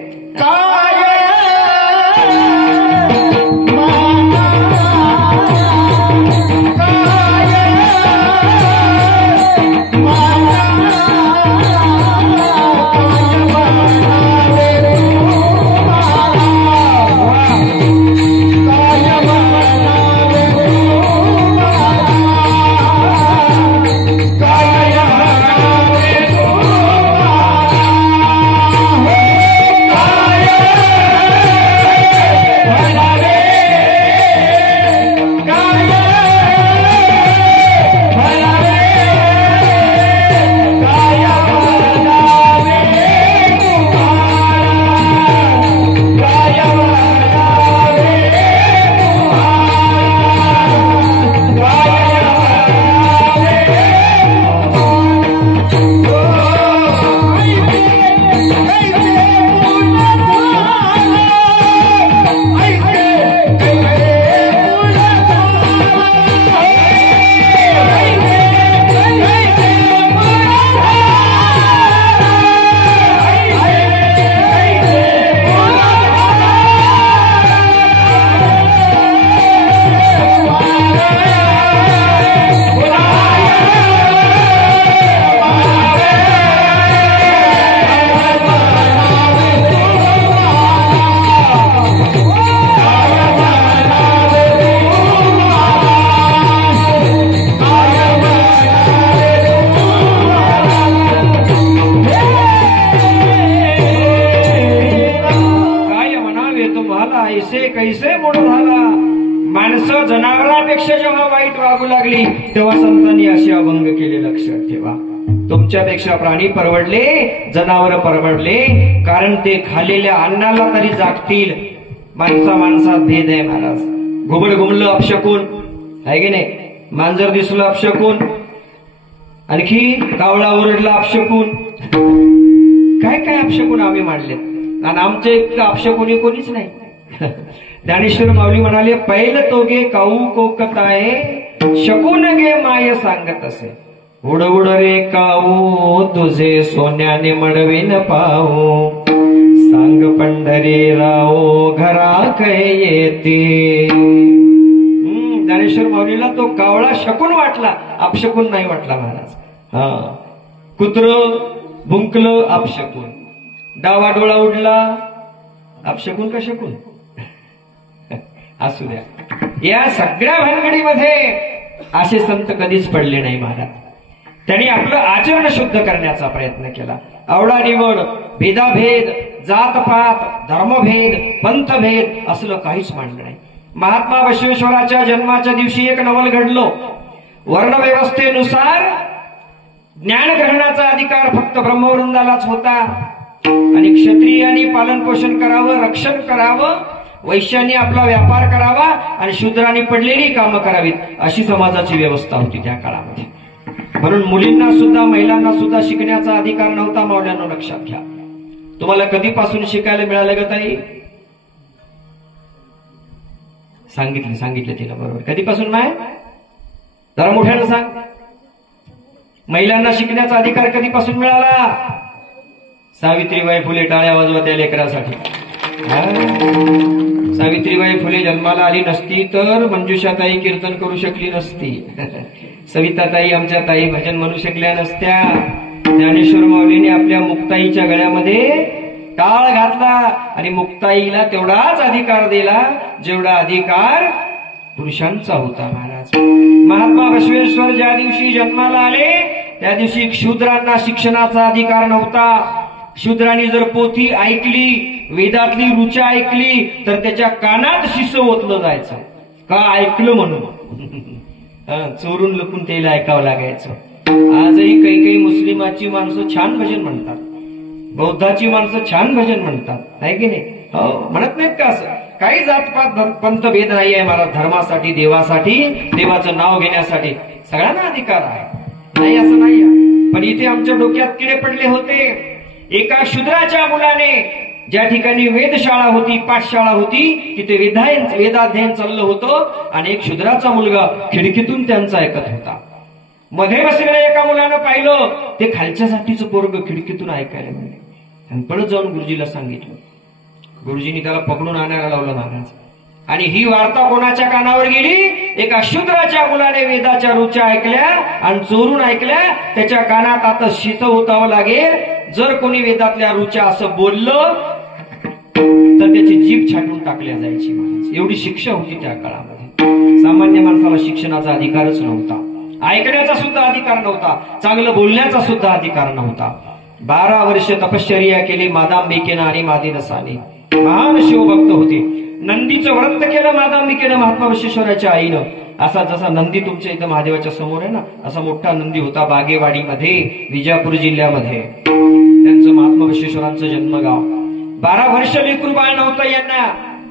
काय कैसे मोड झाला माणसं जनावरांपेक्षा जेव्हा वाईट वागू लागली तेव्हा संतांनी असे अभंग केले, लक्षात ठेवा. तुमच्यापेक्षा प्राणी परवडले, जनावर परवडले, कारण ते खाल्लेल्या अन्नाला तरी जागतील. माणसात भेद आहे महाराज. घुबड घुमलं अपशकून आहे की नाही, मांजर दिसलं अपशकून, आणखी कावळा ओरडला अपशकून. काय काय अपशकून आम्ही मांडलेत आणि आमचे इतकं अपशकुनी कोणीच नाही. ज्ञानेश्वर माऊली म्हणाले, पैल तोगे काऊ कोकताय, शकून गे माय सांगत असे. उड उड रे काऊ तुझे सोन्याने मडवीन पाहू, सांग पंढरी राओ घरा कै येते. ज्ञानेश्वर माऊलीला तो कावळा शकून वाटला, अपशकून नाही वाटला महाराज. कुत्र भुंकलं अपशकून, डावा डोळा उडला अपशकून का शकून. असू द्या, या सगळ्या भानगडीमध्ये असे संत कधीच पडले नाही महाराज. त्यांनी आपलं आचरण शुद्ध करण्याचा प्रयत्न केला. आवडा निवड, भेदाभेद, जातपात, धर्मभेद, पंथभेद असलं काहीच मांडलं नाही. महात्मा बसवेश्वराच्या जन्माच्या दिवशी एक नवल घडलं. वर्णव्यवस्थेनुसार ज्ञानग्रहणाचा अधिकार फक्त ब्रह्मवृंदालाच होता आणि क्षत्रियांनी पालन पोषण करावं, रक्षण करावं, वैश्यांनी आपला व्यापार करावा आणि शूद्रांनी पडलेली कामं करावीत, अशी समाजाची व्यवस्था होती त्या काळामध्ये. म्हणून मुलींना सुद्धा, महिलांना सुद्धा शिकण्याचा अधिकार नव्हता. मावळ्यांनो लक्षात घ्या. तुम्हाला कधीपासून शिकायला मिळालं का ताई? सांगितलं तिला बरोबर. कधीपासून माय? जरा मोठ्यानं सांग. महिलांना शिकण्याचा अधिकार कधीपासून मिळाला? सावित्रीबाई फुले टाळ्या वाजवा त्या लेकरासाठी. सावित्रीबाई फुले जन्माला आली नसती तर मंजुषाताई कीर्तन करू शकली नसती, सविताताई आमच्या ताई भजन म्हणू शकल्या नसत्या. ज्ञानेश्वर माऊलीने आपल्या मुक्ताईच्या गळ्यामध्ये टाळ घातला आणि मुक्ताईला तेवढाच अधिकार दिला जेवढा अधिकार पुरुषांचा होता महाराज. महात्मा बसवेश्वर ज्या दिवशी जन्माला आले त्या दिवशी शूद्रांना शिक्षणाचा अधिकार नव्हता. शूद्रांनी जर पोथी ऐकली, वेदातली ऋचा ऐकली तर त्याच्या कानात शिस ओतलं जायचं. का ऐकलं म्हणून चोरून लपून त्याला ऐकावं लागायचं. आजही काही मुस्लिमाची माणसं छान भजन म्हणतात, बौद्धाची माणसं छान भजन म्हणतात, आहे की नाही? हो, म्हणत नाहीत का? असं काही जातपात पंथ भेद नाही आहे महाराज. धर्मासाठी, देवासाठी, देवाचं नाव घेण्यासाठी सगळ्यांना अधिकार आहे, नाही असं नाही. पण इथे आमच्या डोक्यात किडे पडले होते. एका शूद्राच्या मुलाने, ज्या ठिकाणी वेधशाळा होती, पाठशाळा होती, तिथे वेदाध्ययन चाललं होतं आणि एक शूद्राचा मुलगा खिडकीतून त्यांचा ऐकत होता. मध्ये बसलेल्या एका मुलानं पाहिलं ते खालच्या जातीचं पोरग खिडकीतून ऐकायला मिळालं आणि परत जाऊन गुरुजीला सांगितलं. गुरुजींनी त्याला पकडून आणायला लावलं महाराज. आणि ही वार्ता कोणाच्या कानावर गेली? एका शूद्राच्या मुलाने वेदाच्या ऋचा ऐकल्या आणि चोरून ऐकल्या. त्याच्या कानात आता शिस ओतावं लागेल. जर कोणी वेदातल्या ऋचा असं बोललं तर त्याची जीभ छाटून टाकल्या जायची महाराज. एवढी शिक्षा होती त्या काळामध्ये. सामान्य माणसाला शिक्षणाचा अधिकारच नव्हता, ऐकण्याचा सुद्धा अधिकार नव्हता, चांगलं बोलण्याचा सुद्धा अधिकार नव्हता. 12 वर्ष तपश्चर्या केली मादांबिकेनं आणि मादिरसाने. महान शिवभक्त होते. नंदीचं व्रत केलं मादांबिकेनं, महात्मा बसवेश्वराच्या आईनं. असा जसा नंदी तुमच्या इथं महादेवाच्या समोर आहे ना, असा मोठा नंदी होता बागेवाडीमध्ये, विजापूर जिल्ह्यामध्ये. त्यांचं महात्मा बसवेश्वरांचं जन्मगाव. 12 वर्ष लेकरू बाळ नव्हतं यांना.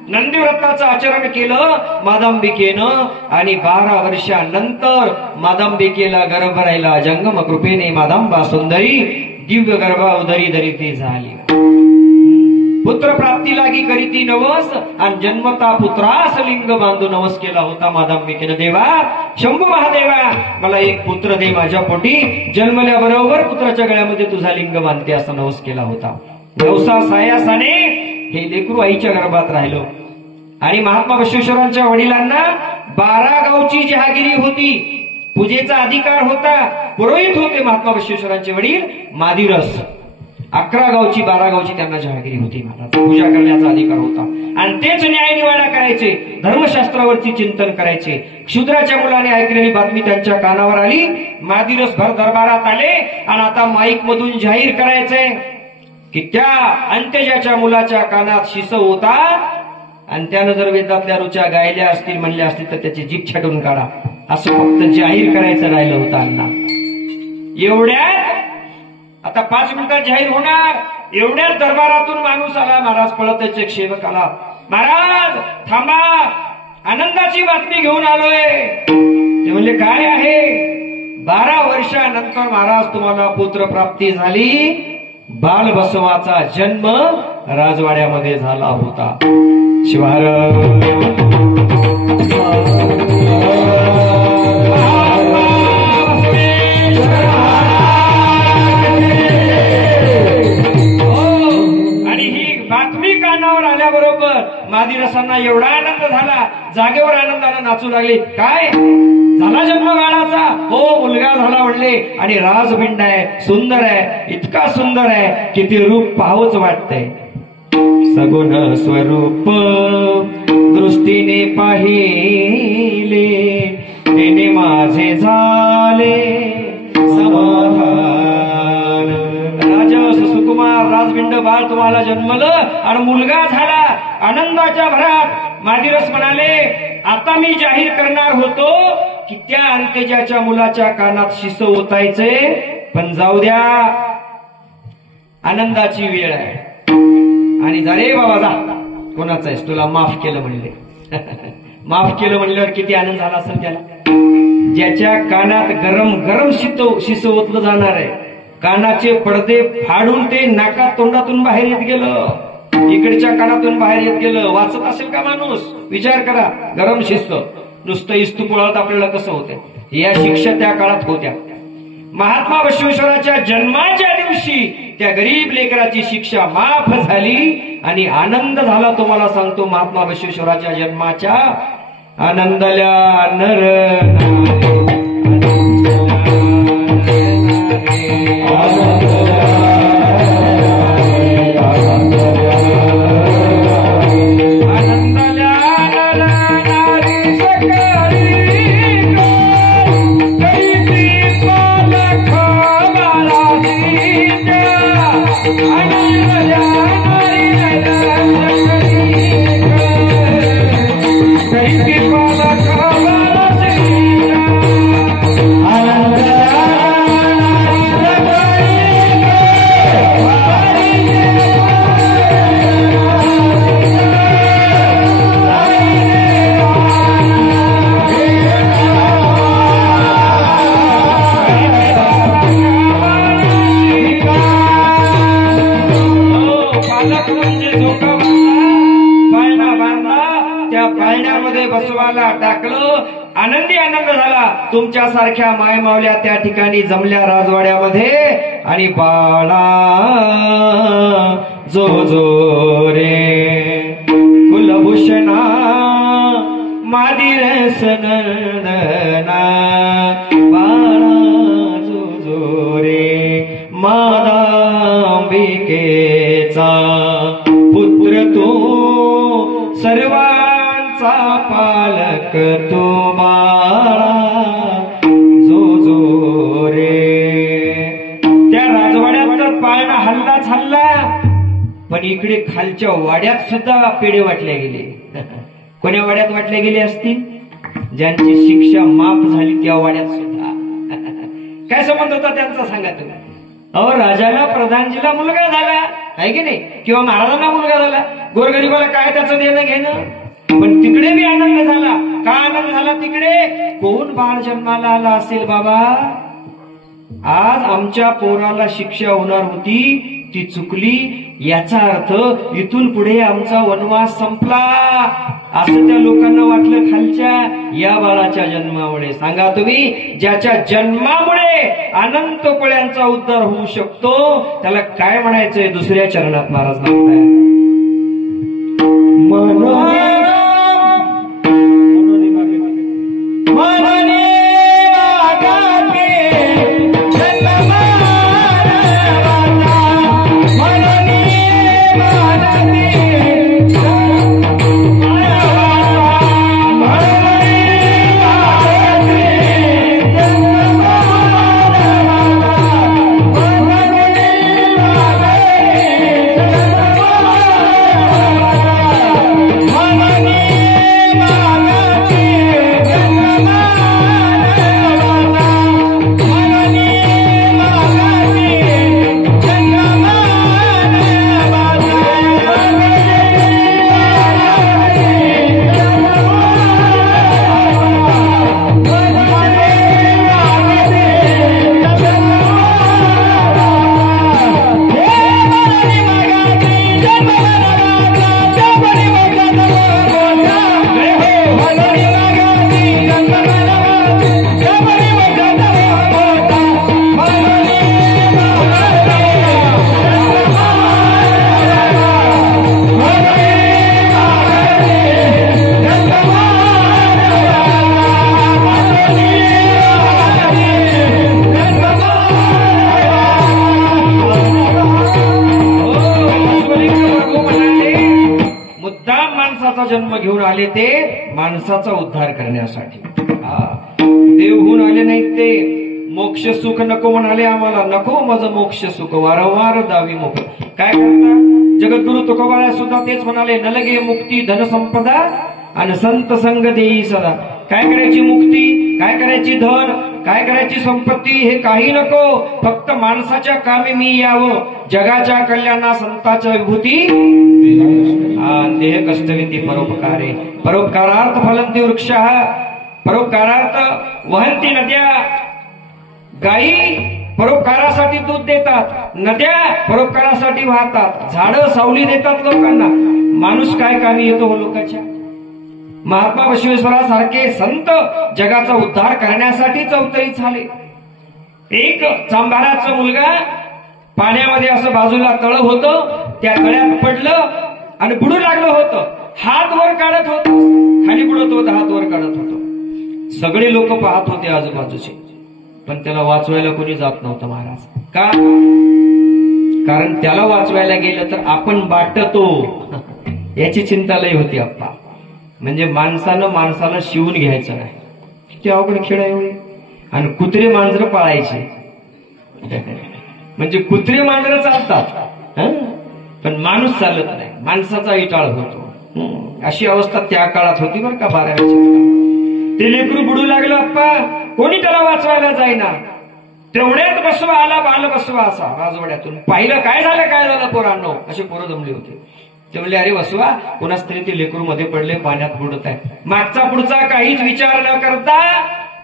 नंदी व्रताचं आचरण केलं मादांबिकेनं आणि 12 वर्षानंतर मादांबिकेला गर्भ राहिला. जंगम कृपेने मादांबा सुंदरी, दिव्य गर्भा उदरी धरिती झाली. पुत्र प्राप्ती लागी करीती नवस आणि जन्मता पुत्रास लिंग बांधू नवस केला होता मादांबिकेनं. देवा, शंभू महादेवा, मला एक पुत्र दे माझ्या पोटी. जन्मल्याबरोबर पुत्राच्या गळ्यामध्ये तुझा लिंग बांधते असा नवस केला होता. नवसा सायासाने हे लेकरू आईच्या गर्भात राहिलो. आणि महात्मा बसवेश्वरांच्या वडिलांना 12 गावची जहागिरी होती, पूजेचा अधिकार होता. पुरोहित होते महात्मा बसवेश्वरांचे वडील. मादिरस 11 गावची, 12 गावची त्यांना जहागिरी होती महाराज. पूजा करण्याचा अधिकार होता आणि तेच न्याय निवाडा करायचे, धर्मशास्त्रावरती चिंतन करायचे. शूद्राच्या मुलाने ऐकलेली बातमी त्यांच्या कानावर आली. मादिरस भर दरबारात आले आणि आता माईक मधून जाहीर करायचंय की त्या अंत्यजाच्या मुलाच्या कानात शिस होता आणि त्यानं जर वेदातल्या रुचा गायल्या असतील म्हणल्या असतील तर त्याची जीभ छाटून काढा, असं फक्त जाहीर करायचं राहिलं होतं अण्णा. एवढ्यात आता 5 मिनिटात जाहीर होणार. एवढ्याच दरबारातून माणूस आला, महाराज पळत एक सेवक आला. महाराज थांबा, आनंदाची बातमी घेऊन आलोय. ते म्हणले काय आहे? 12 वर्षानंतर महाराज तुम्हाला पुत्र प्राप्ती झाली. बाल बसवाचा जन्म राजवाड्यामध्ये झाला होता. शिवार कानावर आल्याबरोबर मादिरसांना एवढा आनंद झाला, जागेवर आनंदानं नाचू लागले. काय झाला जन्म बाळाचा? हो मुलगा झाला म्हणले. आणि राजबिंड आहे, सुंदर आहे, इतका सुंदर आहे की ते रूप पाहावंच वाटतंय. सगुण स्वरूप दृष्टीने पाहिले, तेने माझे झाले समाधान. सुकुमार राजबिंड बाळ तुम्हाला जन्मलं आणि मुलगा झाला. आनंदाच्या भरात मादिरस म्हणाले, आता मी जाहीर करणार होतो की त्या अंत्यजाच्या मुलाच्या कानात शिस ओतायचे, पण जाऊ द्या, आनंदाची वेळ आहे. आणि जा रे बाबा जा, कोणाचा आहेस, तुला माफ केलं म्हणले. माफ केलं म्हणल्यावर किती आनंद झाला असेल त्याला. ज्याच्या कानात गरम गरम शिस ओतलं जाणार आहे, कानाचे पडदे फाडून ते नाकात तोंडातून बाहेर येत गेलं, इकडच्या कानातून बाहेर येत गेलं. वाचत असेल का माणूस? विचार करा. गरम शिस्त, नुसतं इस्तू पोळात आपल्याला कसं होतं, या शिक्षा त्या काळात होत्या. महात्मा बसवेश्वराच्या जन्माच्या दिवशी त्या गरीब लेकराची शिक्षा माफ झाली आणि आनंद झाला. तुम्हाला सांगतो, महात्मा बसवेश्वराच्या जन्माच्या आनंदल्या नर बसवाला टाकलं. आनंदी आनंद झाला. तुमच्या सारख्या मायमावल्या त्या ठिकाणी जमल्या राजवाड्यामध्ये. आणि बाळा जो जो रे कुलभूषणा मादिरस नंदना, बाळा जो जो रे मादांबिकेचा पुत्र तू, सर्वांचा पालक तो बाळा जो जो रे. त्या राजवाड्यात तर पाळणा हल्लाच हल्ला, पण इकडे खालच्या वाड्यात सुद्धा पेढे वाटले गेले. कोण्या वाड्यात वाटले गेले असतील? ज्यांची शिक्षा माफ झाली त्या वाड्यात सुद्धा. काय संबंध होता त्यांचा सांगा तुम्ही? अहो, राजाला प्रधानजीला मुलगा झाला आहे की नाही, किंवा महाराजांना मुलगा झाला, गोरगरीबाला काय त्याचं देणं घेणं. पण तिकडे बी आनंद झाला. का आनंद झाला तिकडे? कोण बाळ जन्माला आला असेल बाबा? आज आमच्या पोराला शिक्षा होणार होती, ती चुकली, याचा अर्थ इथून पुढे आमचा वनवास संपला, असं त्या लोकांना वाटलं खालच्या या बाळाच्या जन्मामुळे. सांगा तुम्ही, ज्याच्या जन्मामुळे अनंत कोळ्यांचा उद्धार होऊ शकतो त्याला काय म्हणायचंय? दुसऱ्या चरणात महाराज म्हणताय, राम माणसाचा जन्म घेऊन आले ते माणसाचा उद्धार करण्यासाठी. देव होऊन आले नाहीत ते मोक्ष सुख नको म्हणाले आम्हाला. नको माझं मोक्ष सुख वारंवार दावी मोक्ष. काय करता जगद्गुरु तुकोबा सुद्धा तेच म्हणाले, न लगे मुक्ती धन संपदा आणि संत संग देई सदा. काय करायची मुक्ती, काय करायची धन, काय करायची संपत्ती, हे काही नको. फक्त माणसाच्या कामी मी यावं, जगाच्या कल्याणा संताच्या विभूती देह कष्टविधी परोपकारे. परोपकारार्थ फलंती वृक्ष, परोपकारार्थ वहंती नद्या. गायी परोपकारासाठी दूध देतात, नद्या परोपकारासाठी वाहतात, झाडं सावली देतात लोकांना. माणूस काय कामी येतो हो लोकांच्या. महात्मा बसवेश्वरासारखे संत जगाचा उद्धार करण्यासाठी अवतरित झाले. एक चांभाराचा मुलगा पाण्यामध्ये असं बाजूला तळ होतं, त्या तळ्यात पडलं आणि बुडू लागलं होतं. हात वर काढत होत, खाली बुडत होत, हात वर काढत होत. सगळे लोक पाहत होते आजूबाजूचे, पण त्याला वाचवायला कोणी जात नव्हतं महाराज. का? कारण त्याला वाचवायला गेलं तर आपण बाटतो याची चिंता लई होती अप्पा. म्हणजे माणसाला शिवून घ्यायचं नाही. किती अवघड खेळ आहे. आणि कुत्रे मांजरं पाळायचे म्हणजे कुत्रे मांजरं चालतात पण माणूस चालत नाही, माणसाचा इटाळ होतो. अशी अवस्था त्या काळात होती बरं का. 12व्या ते लेकरू बुडू लागलं अप्पा, कोणी त्याला वाचवायला जाईना. तेवढ्यात बसवा आला बाल बसवा असा राजवाड्यातून. पाहिलं काय झालं पोरांनो, असे पोरं जमले होते. ते म्हणले अरे बसवा, कोणाच तरी ते लेकरू मध्ये पडले, पाण्यात बुडत आहे. मागचा पुढचा काहीच विचार न करता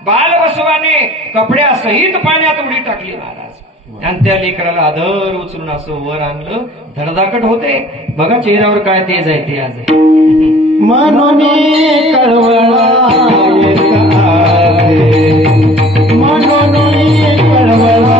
बाल बसवाने कपड्यासहित पाण्यात उडी टाकली महाराज. आणि त्या लेकराला आदर उचलून असं वर आणलं. धडधाकट होते बघा चेहऱ्यावर, काय तेज आहे ते आज आहे. मनोनी कळवळा मनोनी कळवळा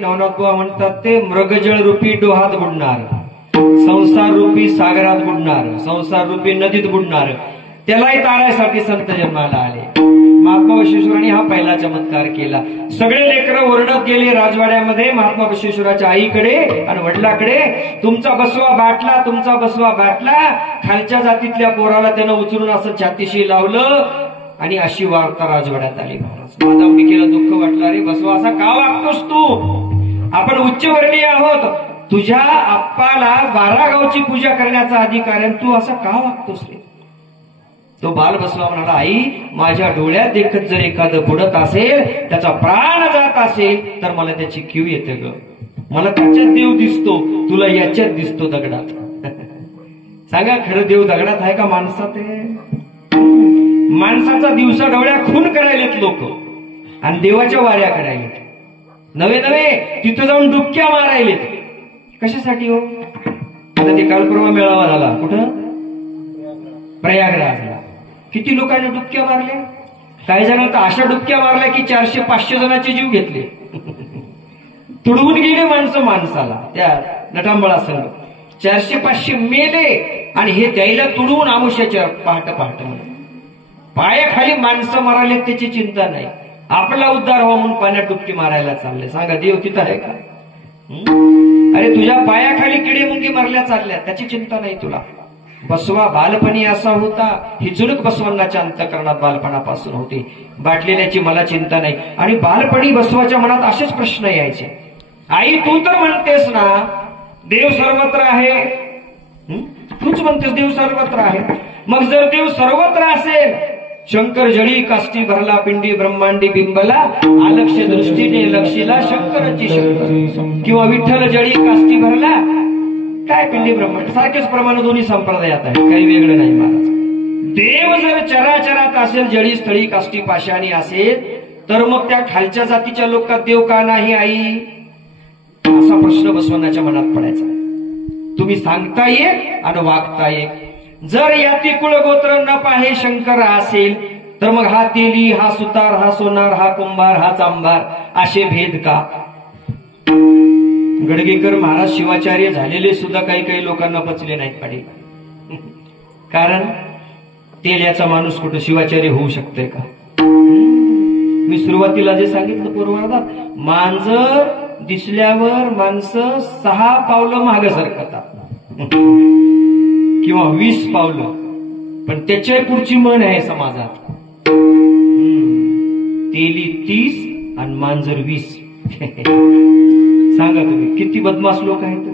नवनाथ म्हणतात ते मृगजळ रूपी डोहात बुडणार, संसार रूपी सागरात बुडणार, संसार रूपी नदीत बुडणार. त्यालाही तारायसाठी संत जन्माला आले. महात्मा बसवेश्वरांनी हा पहिला चमत्कार केला. सगळे लेकरं ओरडत गेले राजवाड्यामध्ये महात्मा बसवेश्वराच्या आईकडे आणि वडिलाकडे, तुमचा बसवा बाटला, तुमचा बसवा बाटला. खालच्या जातीतल्या पोराला त्यानं उचलून असं छातीशी लावलं आणि अशी वार्ता राजवाड्यात आली. माधवनिकेला दुःख वाटलं, अरे बसवा असा का वागतोस तू, आपण उच्चवर्णीय आहोत, तुझ्या आप्पाला 12 गावची पूजा करण्याचा अधिकार आहे, तू असा का वागतोस रे. तो बाल बसवा म्हणाला, आई माझ्या डोळ्यात देखत जर एखादं बुडत असेल, त्याचा प्राण जात असेल तर मला त्याची कीव येते ग. मला त्याच्यात देव दिसतो, तुला याच्यात दिसतो दगडात. सांगा खरं देव दगडात आहे का माणसात आहे. माणसाचा दिवसा डोळ्या खून करायलेत लोक आणि देवाच्या वाऱ्या करायलेत. नवे तिथं जाऊन डुबक्या मारायलेत. कशासाठी हो. आता ते काल परवा मेळावा झाला कुठं, प्रयागराजला. किती लोकांनी डुबक्या मारल्या. काही जणांना तर अशा डुबक्या मारल्या की 400-500 जणांचे जीव घेतले. तुडवून गेले माणसं माणसाला त्या नटांबळा संघ. 400-500 मेले आणि हे द्यायला तुडवून आमुष्याच्या पहाट म्हणून पायाखाली माणसं मारायला त्याची चिंता नाही. आपला उद्धार व्हावा म्हणून पाण्यात डुबकी मारायला चालले. सांगा देव तिथं आहे का. अरे तुझ्या पायाखाली किडे मुंगी मारल्या चालल्या, त्याची चिंता नाही तुला. बसवा बालपणी असा होता, ही जुलूक बसवन्नाच्या अंतःकरणात बालपणापासून होती. बाटलेल्याची मला चिंता नाही. आणि बालपणी बसवाच्या मनात असेच प्रश्न यायचे. आई तू तर म्हणतेस ना देव सर्वत्र आहे, तूच म्हणतेस देव सर्वत्र आहे. मग जर देव सर्वत्र असेल, शंकर जळी काष्टी भरला पिंडी ब्रह्मांडी बिंबला, आलक्ष दृष्टीने लक्षीला शंकराची शंकर. किंवा विठ्ठल जळी काष्टी भरला, काय पिंडी ब्रह्मांड सारखेच प्रमाण दोन्ही संप्रदायात आहे, काही वेगळं नाही महाराज. देव जर चराचरात असेल, जळी स्थळी काष्टी पाशाणी असेल, तर मग त्या खालच्या जातीच्या लोकात देव का नाही आई? असा प्रश्न बसवण्याच्या मनात पडायचा. तुम्ही सांगता एक आणि वागता एक. जर याती कुळ गोत्र न पाहे शंकर असेल, तर मग हा तेली, हा सुतार, हा सोनार, हा कुंभार, हा चांभार असे भेद का? गडगेकर महाराज शिवाचार्य झालेले सुद्धा काही काही लोकांना पचले नाहीत पाटील. कारण तेल्याचा माणूस कुठं शिवाचार्य होऊ शकतोय का? मी सुरुवातीला जे सांगितलं पूर्वार्धात, मांजर दिसल्यावर माणसं 6 पावलं मागे सरकतात किंवा 20 पावलं, पण त्याच्या पुढची मन आहे समाजात. तेली 30 आणि मांजर 20. सांगा तुम्ही किती बदमाश लोक आहेत.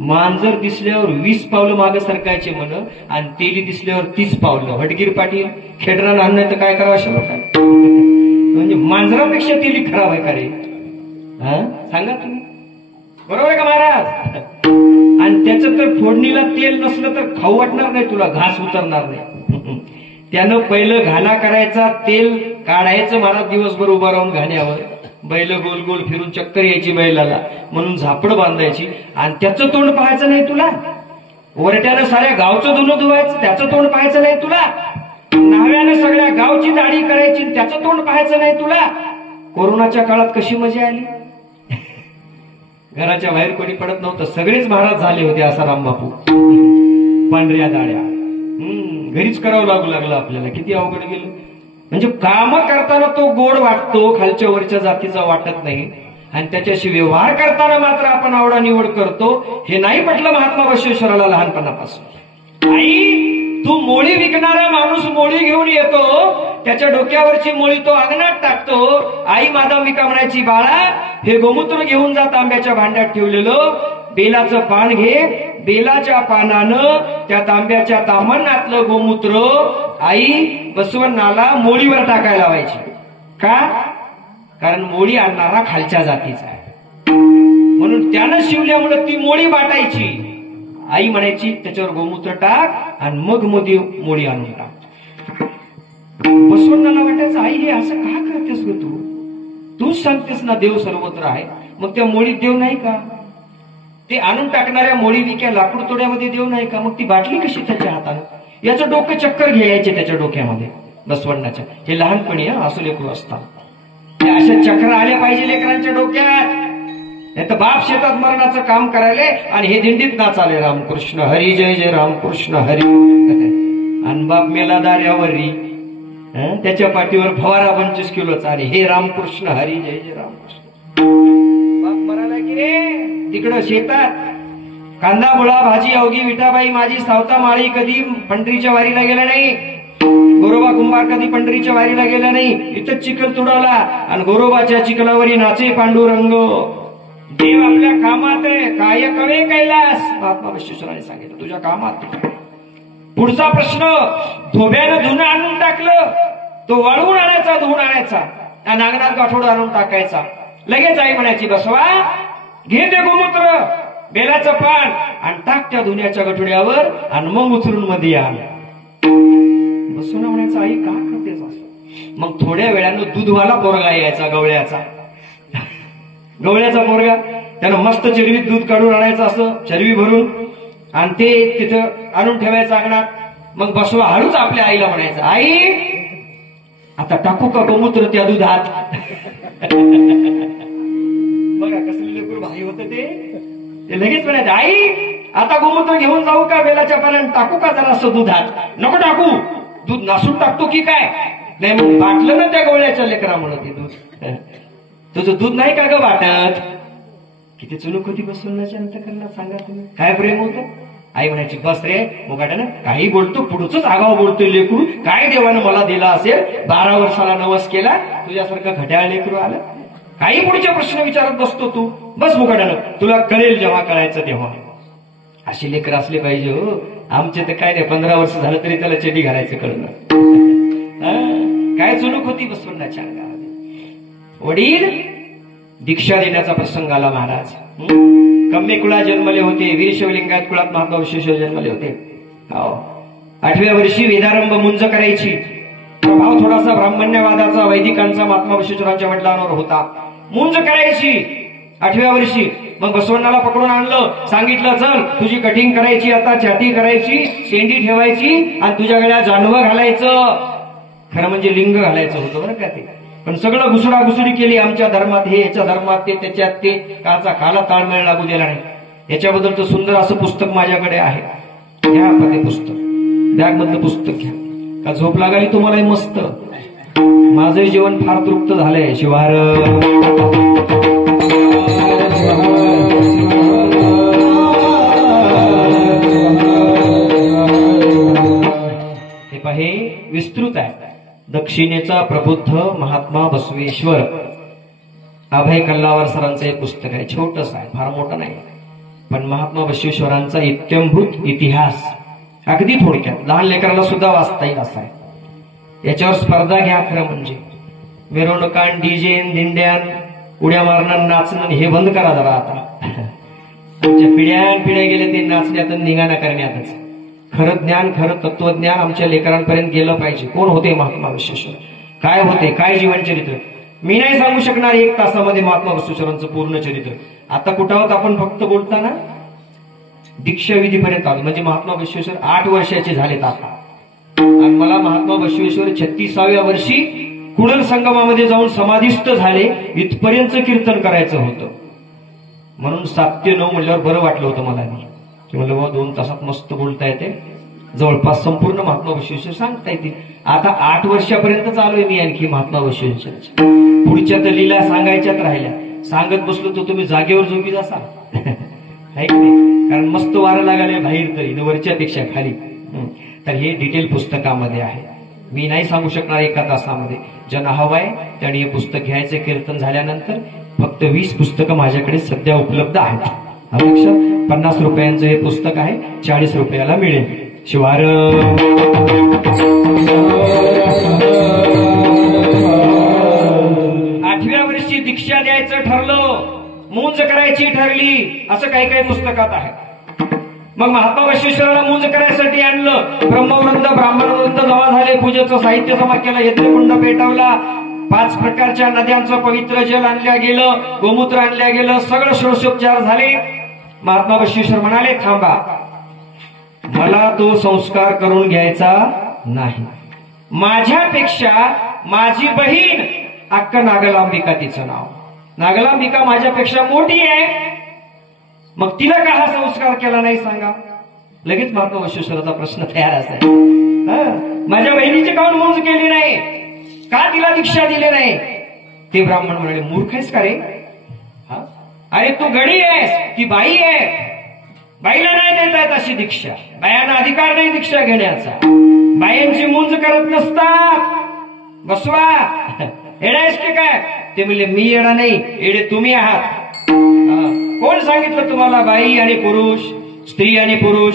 मांजर दिसल्यावर 20 पावलं मागे सरकायचे म्हण, आणि तेली दिसल्यावर 30 पावलं. भटगीर पाटील खेडरा लहान नाही तर काय करावं अशा लोकांना? म्हणजे मांजरापेक्षा तेली खराब आहे का रे? सांगा तुम्ही, बरोबर आहे का महाराज? आणि त्याचं तर फोडणीला तेल नसलं तर खाऊ वाटणार नाही तुला, घास उतरणार नाही. त्यानं पहिलं घाणा करायचा, तेल काढायचं महाराज दिवसभर उभा राहून घाण्यावर. बैल गोल गोल फिरून चक्कर यायची बैलाला, म्हणून झापड बांधायची, आणि त्याचं तोंड पाहायचं नाही तुला. वरट्यानं साऱ्या गावचं धुणं धुवायचं, त्याचं तोंड पाहायचं नाही तुला. न्हाव्यानं सगळ्या गावची दाढी करायची, त्याचं तोंड पाहायचं नाही तुला. कोरोनाच्या काळात कशी मजा आली. घराच्या बाहेर कोणी पडत नव्हतं, सगळेच महाराज झाले होते. असा रामबापू पांढऱ्या दाड्या, घरीच करावं लागू लागलं आपल्याला. किती अवघड गेलं. म्हणजे काम करताना तो गोड वाटतो, खालच्या वरच्या जातीचा वाटत नाही, आणि त्याच्याशी व्यवहार करताना मात्र आपण आवडा निवड करतो. हे नाही पटलं महात्मा बसवेश्वराला लहानपणापासून. आई, तू मोळी विकणारा माणूस मोळी घेऊन येतो, त्याच्या डोक्यावरची मोळी तो अंगणात टाकतो. आई मादा मिका म्हणायची, बाळा हे गोमूत्र घेऊन जा तांब्याच्या भांड्यात ठेवलेलं. बेलाचं पान घे, बेलाच्या पानानं त्या तांब्याच्या ताम्हाणातलं गोमूत्र आई बसवण्णाला मोळीवर टाकायला लावायची. का? कारण मोळी आणणारा खालच्या जातीचा आहे, म्हणून त्यानं शिवल्यामुळे ती मोळी बाटायची. आई म्हणायची त्याच्यावर गोमूत्र टाक आणि मग मोदी मोळी आणून टाक. बसवण्णाला वाटायचं, आई हे असं का करतेस ग तू? तूच सांगतेस ना देव सर्वत्र आहे, मग त्या मोळीत देव नाही का? ते आणून टाकणाऱ्या मोळी विक्या लाकूड तोड्यामध्ये देव नाही का? मग ती बाटली कशी त्याच्या हातानं? याचं डोकं चक्कर घ्यायचे त्याच्या डोक्यामध्ये बसवण्णाच्या. हे लहानपणी असं लेकरू असतात, अशा चक्र आल्या पाहिजे लेकरांच्या डोक्यात. नाही तर बाप शेतात मरणाचं काम करायले आणि हे दिंडीत नाचाले रामकृष्ण हरी जय जय रामकृष्ण हरी. आणि बाप मेला दार्यावरी, त्याच्या पाठीवर फवारा 25 किलोचा, आणि हे रामकृष्ण हरी जय जय रामकृष्ण. बाप मराला की रे तिकडं शेतात कांदा मुळा भाजी अवघी विठाबाई माझी सावता माळी कधी पंढरीच्या वारीला गेला नाही. गोरोबा कुंभार कधी पंढरीच्या वारीला गेला नाही. इथंच चिखल तुडवला आणि गोरोबाच्या चिखलावरी नाचे पांडुरंग. देव आपल्या कामात आहे, काय कवे कैलास. महात्मा बसवेश्वरांनी सांगितलं तुझ्या कामात. पुढचा प्रश्न, धोब्यानं धुणं आणून टाकलं, तो वाळवून आणायचा, धुवून आणायचा आणि अंगणात गाठोडं आणून टाकायचा. लगेच आई म्हणायची बसवा घे ते गोमूत्र बेलाचं पान आणि टाक त्या धुण्याच्या गठोड्यावर आणि मग उचलून मध्ये आण. बसून म्हणायचं आई का करतेस असं? मग थोड्या वेळानं दूधवाला पोरगा यायचा, गवळ्याचा पोरगा. त्यानं मस्त चरवीत दूध काढून आणायचं असं चरवी भरून, आणि ते तिथं आणून ठेवायचं अंगणात. मग बसवा हळूच आपल्या आईला म्हणायचं आई आता टाकू का गोमूत्र त्या दुधात? बघा कसले लेकरू भाई होत ते लगेच म्हणायचं आई आता गोमूत्र घेऊन जाऊ का बेलाच्या पाण्यात टाकू का जरा असं दुधात? नको टाकू, दूध नासून टाकतो की काय? नाही मग बाटलं ना त्या गवळ्याच्या लेकरामुळे ते दूध. तुझं दूध नाही का ग वाटत? किती चुलूक होती बसवण्याच्या अंतकरणात सांगा तुम्ही. काय प्रेम होतं. आई म्हणायची बस रे मुगाट्यानं काही बोलतो, पुढचंच आगाव बोलतोय लेकरू. काय देवानं मला दिला असेल, 12 वर्षाला नवस केला, तुझ्यासारखं घड्याळ लेकरू आलं. काही पुढचे प्रश्न विचारत बसतो तू. बस मुगाट्यानं, तुला कळेल जेव्हा कळायचं तेव्हा. असे लेकर असले पाहिजे हो. आमचे तर काय नाही, 15 वर्ष झालं तरी त्याला चेडी घालायचं कळलं. काय चुलूक होती बसवण्याच्या अंगामध्ये. वडील दीक्षा देण्याचा प्रसंग आला महाराज. कम्मे कुळात जन्मले होते, वीर शिवलिंगात कुळात महात्मा बसवेश्वर जन्मले होते. 8व्या वर्षी वेदारंभ मुंज करायची. प्रभाव थोडासा ब्राह्मण्यवादाचा वैदिकांचा महात्मा बसवेश्वरांच्या वडिलांवर होता. मुंज करायची 8व्या वर्षी. मग बसवण्णाला पकडून आणलं, सांगितलं चल तुझी कटिंग करायची, आता छाती करायची, शेंडी ठेवायची आणि तुझ्या गळ्यात जानवं घालायचं. खरं म्हणजे लिंग घालायचं होतं बरं का ते. पण सगळं घुसडाघुसडी केली. आमच्या धर्मात हे, याच्या धर्मात ते, त्याच्यात ते, काचा काला ताळमेळ लागू दिला नाही. याच्याबद्दलचं सुंदर असं पुस्तक माझ्याकडे आहे. घ्या आपण ते पुस्तक, बॅग मधलं पुस्तक घ्या. का झोप लागाली तुम्हाला मस्त. माझंही जीवन फार तृप्त झालंय. शिवार हे विस्तृत आहे. दक्षिणेचा प्रबुद्ध महात्मा बसवेश्वर, अभय कल्लावर सरांचं हे पुस्तक आहे. छोटस आहे, फार मोठं नाही, पण महात्मा बसवेश्वरांचा इत्यंभूत इतिहास अगदी थोडक्यात लहान लेकराला सुद्धा वाचता येईल असा आहे. याच्यावर स्पर्धा घ्या. खरं म्हणजे मिरवणुकान, डीजेन, दिंड्यान, उड्या मारणं, नाचणं हे बंद करा जरा. आता आमच्या पिढ्या गेले ते नाचण्यात निघाणा करण्यातच. खरं ज्ञान, खरं तत्वज्ञान आमच्या लेकरांपर्यंत गेलं पाहिजे. कोण होते महात्मा बसवेश्वर, काय होते, काय जीवनचरित्र. मी नाही सांगू शकणार 1 तासामध्ये महात्मा बसवेश्वरांचं पूर्ण चरित्र. आता कुठं आहोत आपण, फक्त बोलताना दीक्षाविधीपर्यंत आलो. म्हणजे महात्मा बसवेश्वर 8 वर्षाचे झालेत आता. आणि मला महात्मा बसवेश्वर 36व्या वर्षी कुडल संगमामध्ये जाऊन समाधिस्थ झाले. इथपर्यंत कीर्तन करायचं होतं. म्हणून 7 ते 9 म्हणल्यावर बरं वाटलं होतं मला. की म्हणलं बाबा 2 तासात मस्त बोलता येते, जवळपास संपूर्ण महात्मा बसवेश्वर सांगता येते. आता 8 वर्षापर्यंत आलोय मी आणखी महात्मा बसवेश्वरांच्या. पुढच्या तर लीला सांगायच्यात राहिल्या. सांगत बसलो तर तुम्ही जागेवर झोपी जासा आहे की नाही. कारण मस्त वारं लागायला बाहेर तरी वरच्यापेक्षा खाली. तर हे डिटेल पुस्तकामध्ये आहे. मी नाही सांगू शकणार 1 तासामध्ये. ज्यांना हवाय त्यांनी हे पुस्तक घ्यायचे. कीर्तन झाल्यानंतर फक्त 20 पुस्तकं माझ्याकडे सध्या उपलब्ध आहेत. 50 रुपयांचं हे पुस्तक आहे, 40 रुपयाला मिळेल. शिवार 8व्या वर्षी दीक्षा द्यायचं ठरलं, मुंज करायची ठरली, असं काही काही पुस्तकात आहे. मग महात्मा बसवेश्वराला मुंज करायसाठी आणलं. ब्रह्मवृंद, ब्राह्मणवृंद जमा झाले. पूजेचं साहित्य जमा केलं, यज्ञकुंड पेटवला. 5 प्रकारच्या नद्यांचं पवित्र जल आणल्या गेलं, गोमूत्र आणल्या गेलं, सगळं षोडशोपचार झाले. महात्मा बसवेश्वर म्हणाले थांबा, मला तो संस्कार करून घ्यायचा नाही. माझ्यापेक्षा माझी बहीण अक्का नागलांबिका, तिचं नाव नागलांबिका, माझ्यापेक्षा मोठी आहे. मग तिला का हा संस्कार केला नाही सांगा. लगेच महात्मा बसवेश्वराचा प्रश्न तयार असायचा. माझ्या बहिणीची काऊन मुंज केली नाही, का तिला दीक्षा दिली नाही. ते ब्राह्मण म्हणाले मूर्ख आहेस का रे. अरे तू गडी आहेस, ती बाई आहे, बाईला नाही देता येत अशी दीक्षा. बायांना अधिकार नाही दीक्षा घेण्याचा. बायांची मुंज करत नसतात. बसवा, येडा आहेस की काय. ते म्हणले मी येडा नाही, येडे तुम्ही आहात. कोण सांगितलं तुम्हाला बाई आणि पुरुष, स्त्री आणि पुरुष.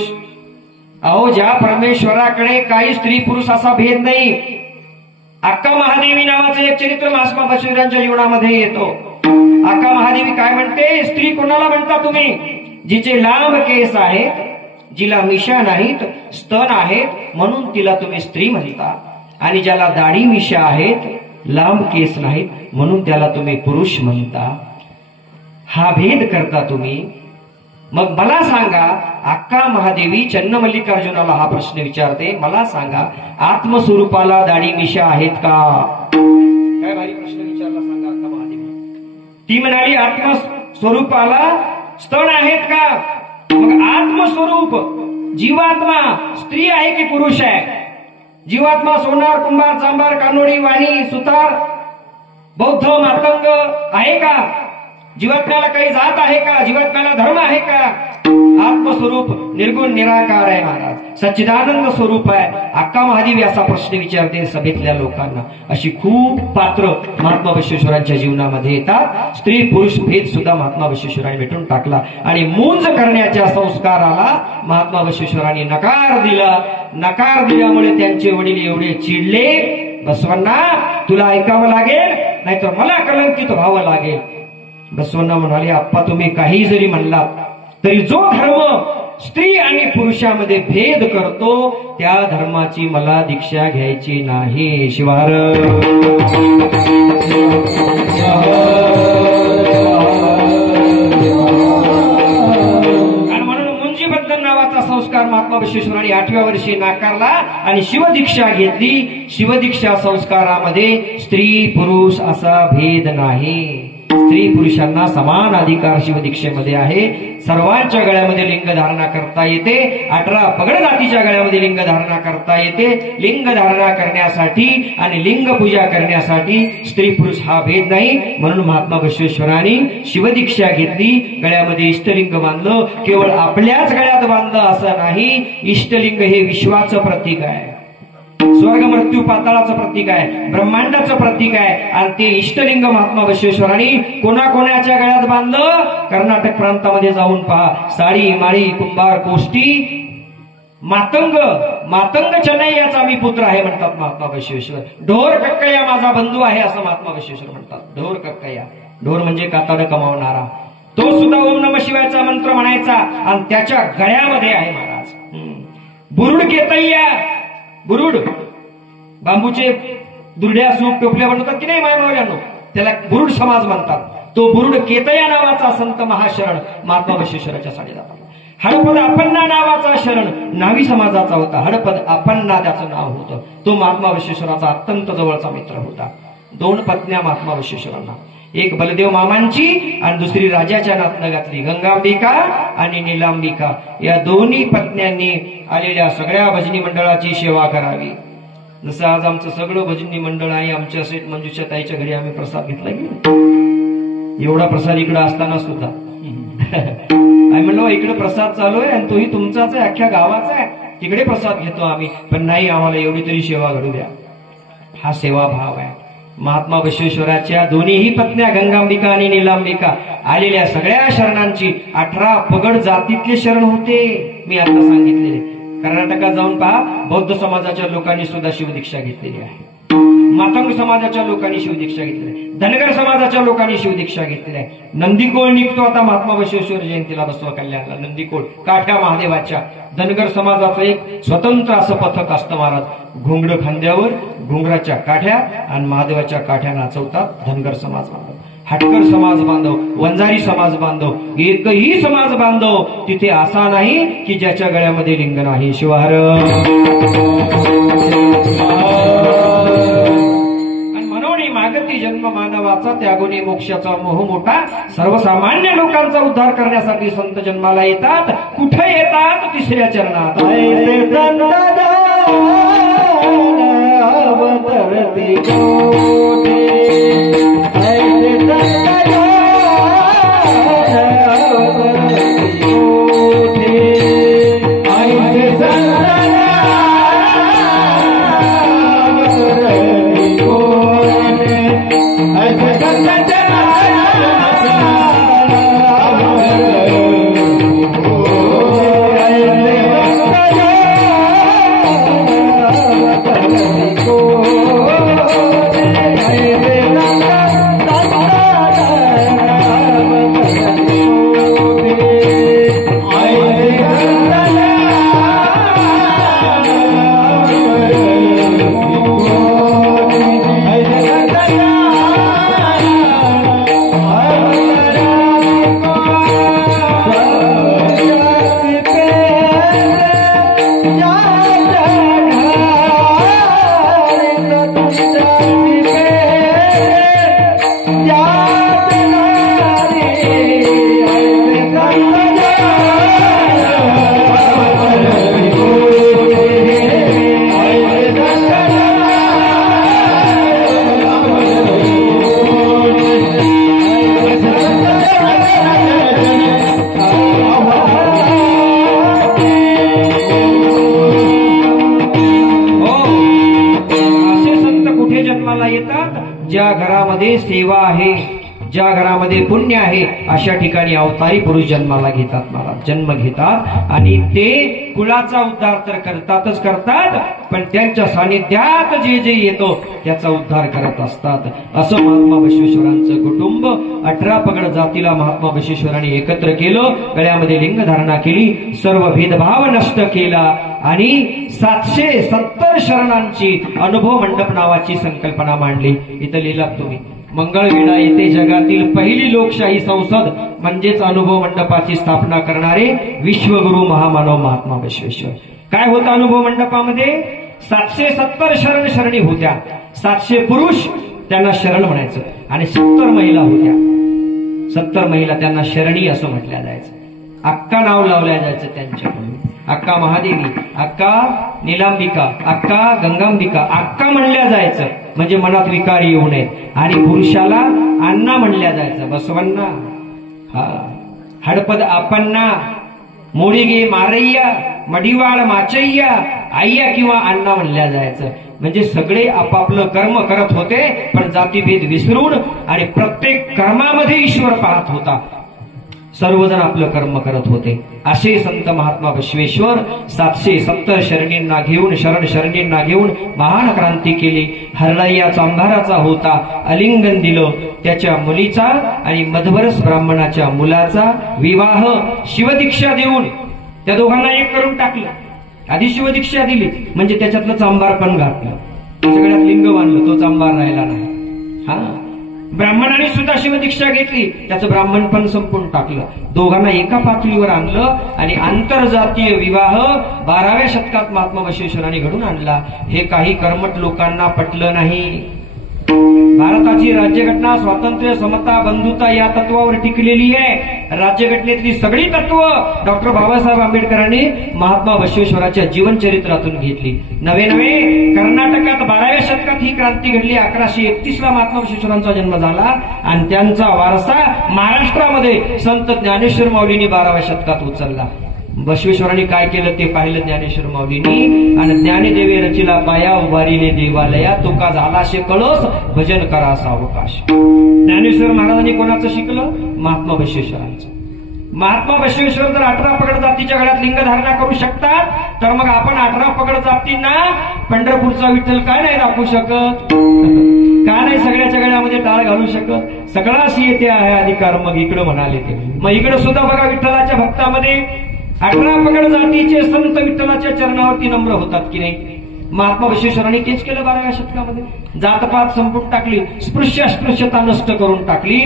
अहो ज्या परमेश्वराकडे काही स्त्री पुरुष असा भेद नाही. अक्का महादेवी नावाचं एक चरित्र महात्मा बसवेश्वरांच्या जीवनामध्ये येतो. अक्का महादेवी काय म्हणते, स्त्री कोणाला म्हणता तुम्ही, जिचे लांब केस आहेत, जिला मिशा नाहीत, स्तन आहेत, म्हणून तिला तुम्ही स्त्री म्हणता. आणि ज्याला दाढी मिशा आहेत, लांब केस नाहीत, म्हणून त्याला तुम्ही पुरुष म्हणता. हा भेद करता तुम्ही. मग मला सांगा, अक्का महादेवी चन्नमल्लिकार्जुनाला हा प्रश्न विचारते, मला सांगा आत्मस्वरूपाला दाढी मिशा आहेत का. काय भारी प्रश्न विचारला सांगा अक्का महादेवी. ती म्हणाली आत्मस्वरूपाला स्तन आहेत का. मग आत्मस्वरूप जीवात्मा स्त्री आहे की पुरुष आहे. जीवात्मा सोनार, कुंभार, चांभार, कानोडी, वाणी, सुतार, बौद्ध, मातंग आहे का. जीवात्म्याला काही जात आहे का, जीवात्म्याला धर्म आहे का. आत्मस्वरूप निर्गुण निराकार आहे महाराज, सच्चिदानंद स्वरूप आहे. अक्का महादेवी असा प्रश्न विचारते सभेतल्या लोकांना. अशी खूप पात्र महात्मा बसवेश्वरांच्या जीवनामध्ये येतात. स्त्री पुरुष भेद सुद्धा महात्मा बसवेश्वरांनी मिटून टाकला. आणि मुंज करण्याच्या संस्काराला महात्मा बसवेश्वरांनी नकार दिला. नकार दिल्यामुळे त्यांचे वडील एवढे चिडले, बसवांना तुला ऐकावं लागेल, नाहीतर मला कलंकित व्हावं लागेल. बसवण्णा म्हणाले, आप्पा तुम्ही काही जरी म्हणलात तरी जो धर्म स्त्री आणि पुरुषामध्ये भेद करतो त्या धर्माची मला दीक्षा घ्यायची नाही. शिवार नावाचा संस्कार महात्मा बसवेश्वरांनी 8व्या वर्षी नाकारला आणि शिवदीक्षा घेतली. शिवदीक्षा संस्कारामध्ये स्त्री पुरुष असा भेद नाही. स्त्री पुरुषांना समान अधिकार शिवदीक्षेमध्ये आहे. सर्वांच्या गळ्यामध्ये लिंग धारणा करता येते. 18 पगड जातीच्या गळ्यामध्ये लिंग धारणा करता येते. लिंग धारणा करण्यासाठी आणि लिंग पूजा करण्यासाठी स्त्री पुरुष हा भेद नाही. म्हणून महात्मा बसवेश्वरांनी शिवदीक्षा घेतली. गळ्यामध्ये इष्टलिंग बांधलं. केवळ आपल्याच गळ्यात बांधलं असं नाही. इष्टलिंग हे विश्वाचं प्रतीक आहे. स्वर्ग मृत्यू पाताळाचं प्रतीक आहे. ब्रह्मांडाचं प्रतीक आहे. आणि ते इष्टलिंग महात्मा बसवेश्वरांनी कोणाकोणाच्या गळ्यात बांधलं? कर्नाटक प्रांतामध्ये जाऊन पहा. साडी माळी कुंभार कोष्टी मातंग मातंग चेन्नई याचा मी पुत्र आहे म्हणतात महात्मा बसवेश्वर. ढोर कक्कया माझा बंधू आहे असं महात्मा बसवेश्वर म्हणतात. ढोर कक्कया, ढोर म्हणजे कातड कमावणारा. तो सुद्धा ओम नमः शिवायचा मंत्र म्हणायचा आणि त्याच्या गळ्यामध्ये आहे महाराज. बुरुड केतय्या, बुरुड बांबूचे दुर्ड्या सूप टोपल्या बनवतात की नाही मानवानो, त्याला बुरुड समाज म्हणतात. तो बुरुड केतया नावाचा संत महाशरण महात्मा बसवेश्वराच्या साडी जातात. हडपद अप्पण्णा नावाचा शरण नावी समाजाचा होता. हडपद अप्पण्णा त्याचं नाव होतं. तो महात्मा बसवेश्वराचा अत्यंत जवळचा मित्र होता. 2 पत्न्या महात्मा बसवेश्वरांना, एक बलदेव मामांची आणि दुसरी राजाच्या नातनगातली गंगांबिका आणि नीलांबिका. या दोन्ही पत्न्यांनी आलेल्या सगळ्या भजनी मंडळाची सेवा करावी. जसं आज आमचं सगळं भजनी मंडळ आहे. आमच्या सेठ मंजुषा ताईच्या घरी आम्ही प्रसाद घेतला की एवढा प्रसाद इकडे असताना सुद्धा आम्ही म्हणलो इकडे प्रसाद चालू आहे आणि तोही तुमचाच आहे, अख्ख्या गावाचा आहे, तिकडे प्रसाद घेतो आम्ही. पण नाही, आम्हाला एवढी तरी सेवा घडू द्या. हा सेवाभाव आहे. महात्मा बसवेश्वराच्या दोन्हीही पत्न्या गंगांबिका आणि नीलांबिका आलेल्या सगळ्या शरणांची 18 पगड जातीतले शरण होते. मी आता सांगितलेले. कर्नाटकात जाऊन पहा, बौद्ध समाजाच्या लोकांनी सुद्धा शिवदीक्षा घेतलेली आहे. मातंग समाजाच्या लोकांनी शिवदीक्षा घेतलेली आहे. धनगर समाजाच्या लोकांनी शिवदीक्षा घेतलेली आहे. नंदीकोळ निघतो आता महात्मा बसवेश्वर जयंतीला बसवा कल्याणला. नंदीकोळ काठ्या महादेवाच्या धनगर समाजाचं एक स्वतंत्र असं पथक असतं महाराज. घोंगड खांद्यावर, घोंगराच्या काठ्या आणि महादेवाच्या काठ्या नाचवतात धनगर समाज बांधव. हटकर समाज बांधव, वंजारी समाज बांधव, एकही समाज बांधव तिथे असा नाही की ज्याच्या गळ्यामध्ये लिंग नाही. शिवार मागती जन्म मानवाचा, त्यागुनी मोक्षाचा मोह मोठा. सर्वसामान्य लोकांचा उद्धार करण्यासाठी संत जन्माला येतात. कुठे येतात? 3ऱ्या चरणात. ऐसे संत अवतरती कोठे, ऐसे संत अवतरती कोठे, ऐसे संत ज्या घरामध्ये सेवा आहे, ज्या घरामध्ये पुण्य आहे अशा ठिकाणी अवतारी पुरुष जन्माला घेतात, महाराज जन्म घेतात आणि ते कुळाचा उद्धार तर करतातच करतात, पण त्यांच्या सानिध्यात जे जे येतो त्याचा उद्धार करत असतात. असं महात्मा बसवेश्वरांचं कुटुंब 18 पगड जातीला महात्मा बसवेश्वरांनी एकत्र केलं, गळ्यामध्ये लिंग धारणा केली, सर्व भेदभाव नष्ट केला आणि 770 शरणांची अनुभव मंडप नावाची संकल्पना मांडली. इथं लिहिलात तुम्ही. मंगळवेढा येथे जगातील पहिली लोकशाही संसद म्हणजेच अनुभव मंडपाची स्थापना करणारे विश्वगुरु महामानव महात्मा बसवेश्वर. काय होतं अनुभव मंडपामध्ये? 770 शरणी होत्या. 700 पुरुष त्यांना शरण म्हणायचं आणि 70 महिला होत्या. 70 महिला त्यांना शरणी असं म्हटलं जायचं. अक्का नाव लावल्या जायचं त्यांच्याकडून. अक्का महादेवी, अक्का नीलांबिका, अक्का गंगांबिका, अक्का म्हणल्या जायचं म्हणजे मनात विकार येऊ नये. आणि पुरुषाला अण्णा म्हणल्या जायचं. बसवण्णा, हा हडपद आपन्ना, मोडीगे मारय्या, मडिवाळ माचय्या, आय्या किंवा अण्णा म्हणल्या जायचं. म्हणजे सगळे आपापलं कर्म करत होते पण जातीभेद विसरून आणि प्रत्येक कर्मामध्ये ईश्वर पाहत होता. सर्वजण आपलं कर्म करत होते. असे संत महात्मा बसवेश्वर 770 शरणींना घेऊन महान क्रांती केली. हरळय्या चांभाराचा होता, अलिंगन दिलं त्याच्या मुलीचा आणि मधवरस ब्राह्मणाच्या मुलाचा विवाह शिवदीक्षा देऊन त्या दोघांना एक करून टाकलं. आधी शिवदीक्षा दिली म्हणजे त्याच्यातलं चांभार पण घातलं, सगळ्यात लिंग बांधलं, तो चांभार राहिला नाही. हा ब्राह्मणाने सुद्धा शिवदीक्षा घेतली, त्याचं ब्राह्मण पण संपून टाकलं. दोघांना एका पातळीवर आणलं आणि आंतरजातीय विवाह 12व्या शतकात महात्मा बसवेश्वरांनी घडून आणला. हे काही कर्मठ लोकांना पटलं नाही. भारताची राज्यघटना स्वातंत्र्य, समता, बंधुता या तत्वावर टिकलेली आहे. राज्यघटनेतली सगळी तत्व डॉक्टर बाबासाहेब आंबेडकरांनी महात्मा बसवेश्वराच्या जीवनचरित्रातून घेतली. नवे कर्नाटकात 12व्या शतकात ही क्रांती घडली. 1131 ला महात्मा बसवेश्वरांचा जन्म झाला आणि त्यांचा वारसा महाराष्ट्रामध्ये संत ज्ञानेश्वर माऊलींनी 12व्या शतकात उचलला. बसवेश्वरांनी काय केलं ते पाहिलं ज्ञानेश्वर माऊलींनी. आणि ज्ञानदेवे रचिला पाया उभारीने देवालया, तुका झालाशे कळस भजन करा सावकाश. ज्ञानेश्वर महाराजांनी कोणाचं शिकलं? महात्मा बसवेश्वरांचं. महात्मा बसवेश्वर जर 18 पगड जातीच्या गळ्यात लिंग धारणा करू शकतात तर मग आपण 18 पगड जातींना पंढरपूरचा विठ्ठल काय नाही दाखवू शकत? का नाही सगळ्याच्या गळ्यामध्ये टाळ घालू शकत? सगळाशी येते आहे अधिकार. मग इकडं म्हणाले ते. मग इकडं सुद्धा बघा विठ्ठलाच्या भक्तामध्ये 18 पगड जातीचे संत विठ्ठलाच्या चरणावरती नम्र होतात की नाही? महात्मा बसवेश्वरांनी तेच केलं 12व्या शतकामध्ये. जातपात संपून टाकली, स्पृश्य अस्पृश्यता नष्ट करून टाकली.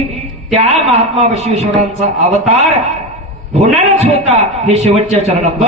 त्या महात्मा बसवेश्वरांचा अवतार होणारच होता हे शेवटच्या चरणात.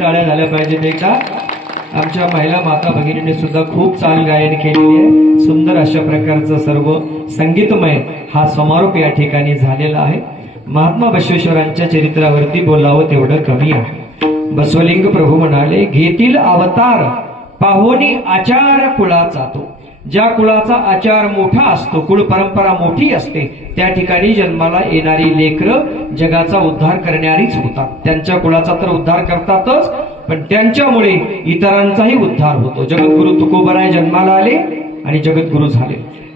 टाळ्या झाल्या पाहिजेत एकदा. आमच्या महिला माता भगिनीने सुद्धा खूप चांगली गायन केलेली आहे. सुंदर अशा प्रकारचं सर्व संगीतमय हा समारोप या ठिकाणी झालेला आहे. महात्मा बसवेश्वरांच्या चरित्रावरती बोलावं तेवढं कमी आहे. बसवलिंग प्रभू म्हणाले, घेतील अवतार पाहोनी आचार कुळाचा तो. ज्या कुळाचा आचार मोठा असतो, कुळ परंपरा मोठी असते, त्या ठिकाणी जन्माला येणारी लेकरं जगाचा उद्धार करणारीच होतात. त्यांच्या कुळाचा तर उद्धार करतातच, पण त्यांच्यामुळे इतरांचाही उद्धार होतो. जगद्गुरु तुकोबराय जन्माला आले आणि जगद्गुरु झाले.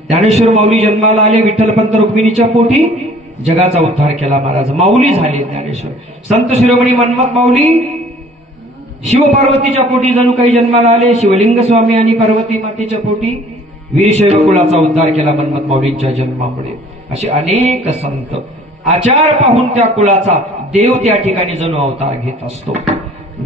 ज्ञानेश्वर माऊली जन्माला आले, विठ्ठलपंत रुक्मिणीच्या पोटी जगाचा उद्धार केला महाराज, माऊली झाले ज्ञानेश्वर. संत शिरोमणी मनमथ माऊली शिवपार्वतीच्या पोटी जणू काही जन्माला आले, शिवलिंग स्वामी आणि पार्वती मातेच्या पोटी वीरशैव कुळाचा उद्धार केला मनमथ माऊलींच्या जन्मामुळे. असे अनेक संत आचार पाहून त्या कुळाचा देव त्या ठिकाणी जणू अवतार घेत असतो.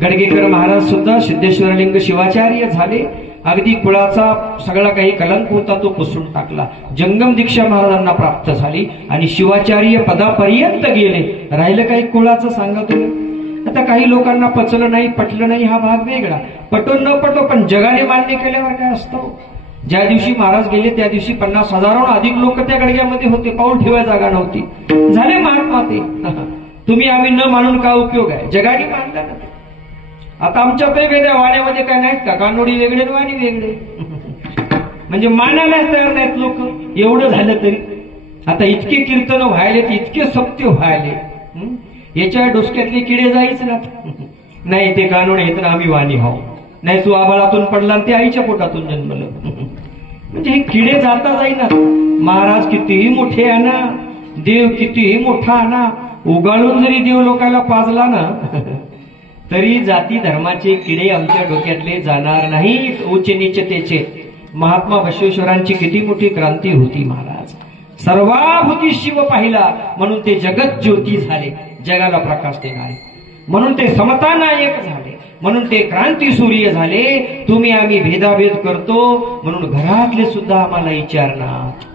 गडगेकर महाराज सुद्धा सिद्धेश्वरलिंग शिवाचार्य झाले. अगदी कुळाचा सगळा काही कलंक होता तो पुसून टाकला. जंगम दीक्षा महाराजांना प्राप्त झाली आणि शिवाचार्य पदापर्यंत गेले. राहिलं काही कुळाचं सांगा तुम्ही. आता काही लोकांना पचलं नाही, पटलं नाही, हा भाग वेगळा. पटो न पटो, पण जगाने मान्य केल्यावर काय असतं. ज्या दिवशी महाराज गेले त्या दिवशी 50,000हून अधिक लोक त्या गडग्यामध्ये होते. पाऊल ठेवाय जागा नव्हती. झाले महात्मा ते. तुम्ही आम्ही न मानून काय उपयोग आहे? जगाने मानलं ना. आता आमच्या वेगवेगळ्या वाण्यामध्ये काय नाहीत का? कानोडी वेगळे वाणी वेगळे. म्हणजे मानायलाच तयार नाहीत लोक. एवढं झालं तरी आता इतके कीर्तन व्हायले, इतके सत्य व्हायले, याच्या डोसक्यातले किडे जायच ना. नाही ते कानोडे येत ना, आम्ही वाणी हाव. नाही तू आबाळातून पडला आणि ते आईच्या पोटातून जन्मलं. म्हणजे हे किडे जाता जाईना. महाराज कितीही मोठे आहे ना, देव कितीही मोठा आहे ना, उगाळून जरी देव लोकांना पाजला ना तरी जाती धर्माचे किडे आमच्या डोक्यातले जाणार नाहीत. उच्च नीचतेचे. महात्मा बसवेश्वरांची किती मोठी क्रांती होती. महाराज सर्वाभूती शिव पाहिला म्हणून ते जगत ज्योती झाले, जगाला प्रकाश देणारे. म्हणून ते समता नायक झाले, म्हणून ते क्रांती सूर्य झाले. तुम्ही आम्ही भेदाभेद करतो म्हणून घरातले सुद्धा आम्हाला विचारणार.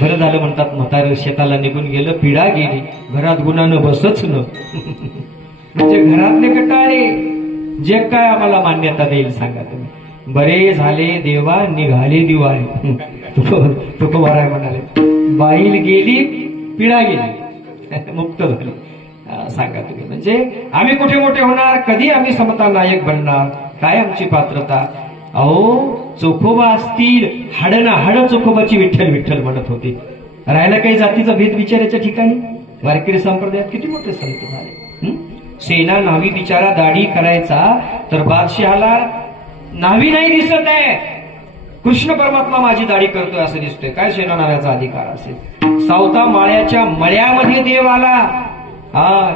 बरं झालं म्हणतात, म्हातारं शेताला निघून गेलं, पिढा गेली, घरात गुणानं बसच न. म्हणजे घरातले कटाळे, जे काय आम्हाला मान्यता देईल सांगा तुम्ही. बरे झाले देवा निघाले दिवाळी. तुकोबाराय म्हणाले, बाईल गेली पिढा गेली, मुक्त झाली. सांगा तुम्ही. म्हणजे आम्ही कुठे मोठे होणार? कधी आम्ही समता नायक बनणार? काय आमची पात्रता? अहो चोखोबा असतील, हाडना हाड चोखोबाची विठ्ठल विठ्ठल म्हणत होते. राहिला काही जातीचा भेद विचाराच्या ठिकाणी. वारकरी संप्रदायात किती मोठे संत झाले. सेना नावी बिचारा दाढी करायचा तर बादशहाला नावी नाही दिसत आहे, कृष्ण परमात्मा माझी दाढी करतोय असं दिसतोय. काय सेना नाव्याचा अधिकार असेल? सावता माळ्याच्या मळ्यामध्ये देव आला.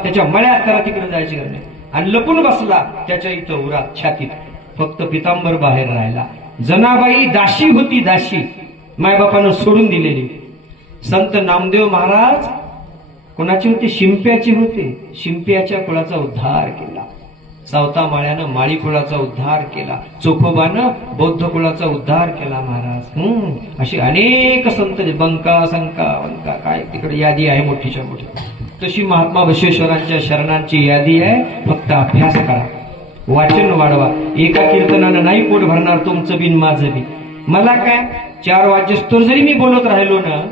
त्याच्या मळ्यात त्याला तिकडे जायची गरज नाही. आणि लपून बसला त्याच्या इथं उरात छातीत. फक्त पितांबर बाहेर राहिला. जनाबाई दाशी होती, दाशी, मायबापानं सोडून दिलेली. संत नामदेव महाराज कोणाचे होते? शिंप्याचे होते. शिंप्याच्या कुळाचा उद्धार केला. सावता माळ्यानं माळी कुळाचा उद्धार केला. चोखोबानं बौद्ध कुळाचा उद्धार केला. महाराज अशी अनेक संत, बंका संका वंका काय तिकडे यादी आहे मोठीच्या मोठी. तशी महात्मा बसवेश्वरांच्या शरणांची यादी आहे. फक्त अभ्यास करा, वाचन वाढवा. एका कीर्तनानं नाही पोट भरणार तुमचं बिन माझं बी. मला काय 4 वाजस्तोर जरी मी बोलत राहिलो ना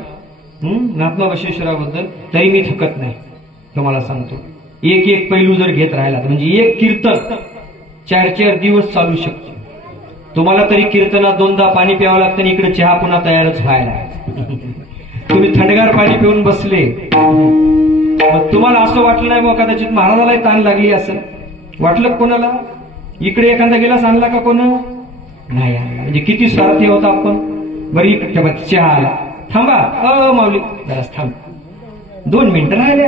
महात्मा बसवेश्वराबद्दल, तरी मी थकत नाही. तुम्हाला सांगतो, एक एक पैलू जर घेत राहिला म्हणजे एक कीर्तन 4-4 दिवस चालू शकतो. तुम्हाला तरी कीर्तनात 2दा पाणी प्यावं लागतं आणि इकडे चहा पुन्हा तयारच व्हायला. तुम्ही थंडगार पाणी पिऊन बसले, मग तुम्हाला असं वाटलं नाही मग कदाचित महाराजालाही ताण लागली असं वाटलं. कोणाला इकडे एखादा गिलास आणला का? कोण नाही आणला. म्हणजे किती स्वार्थी होता आपण. बरी इकडे चहा आला, थांबा माऊली जरास थांब, 2 मिनिटं राहिले.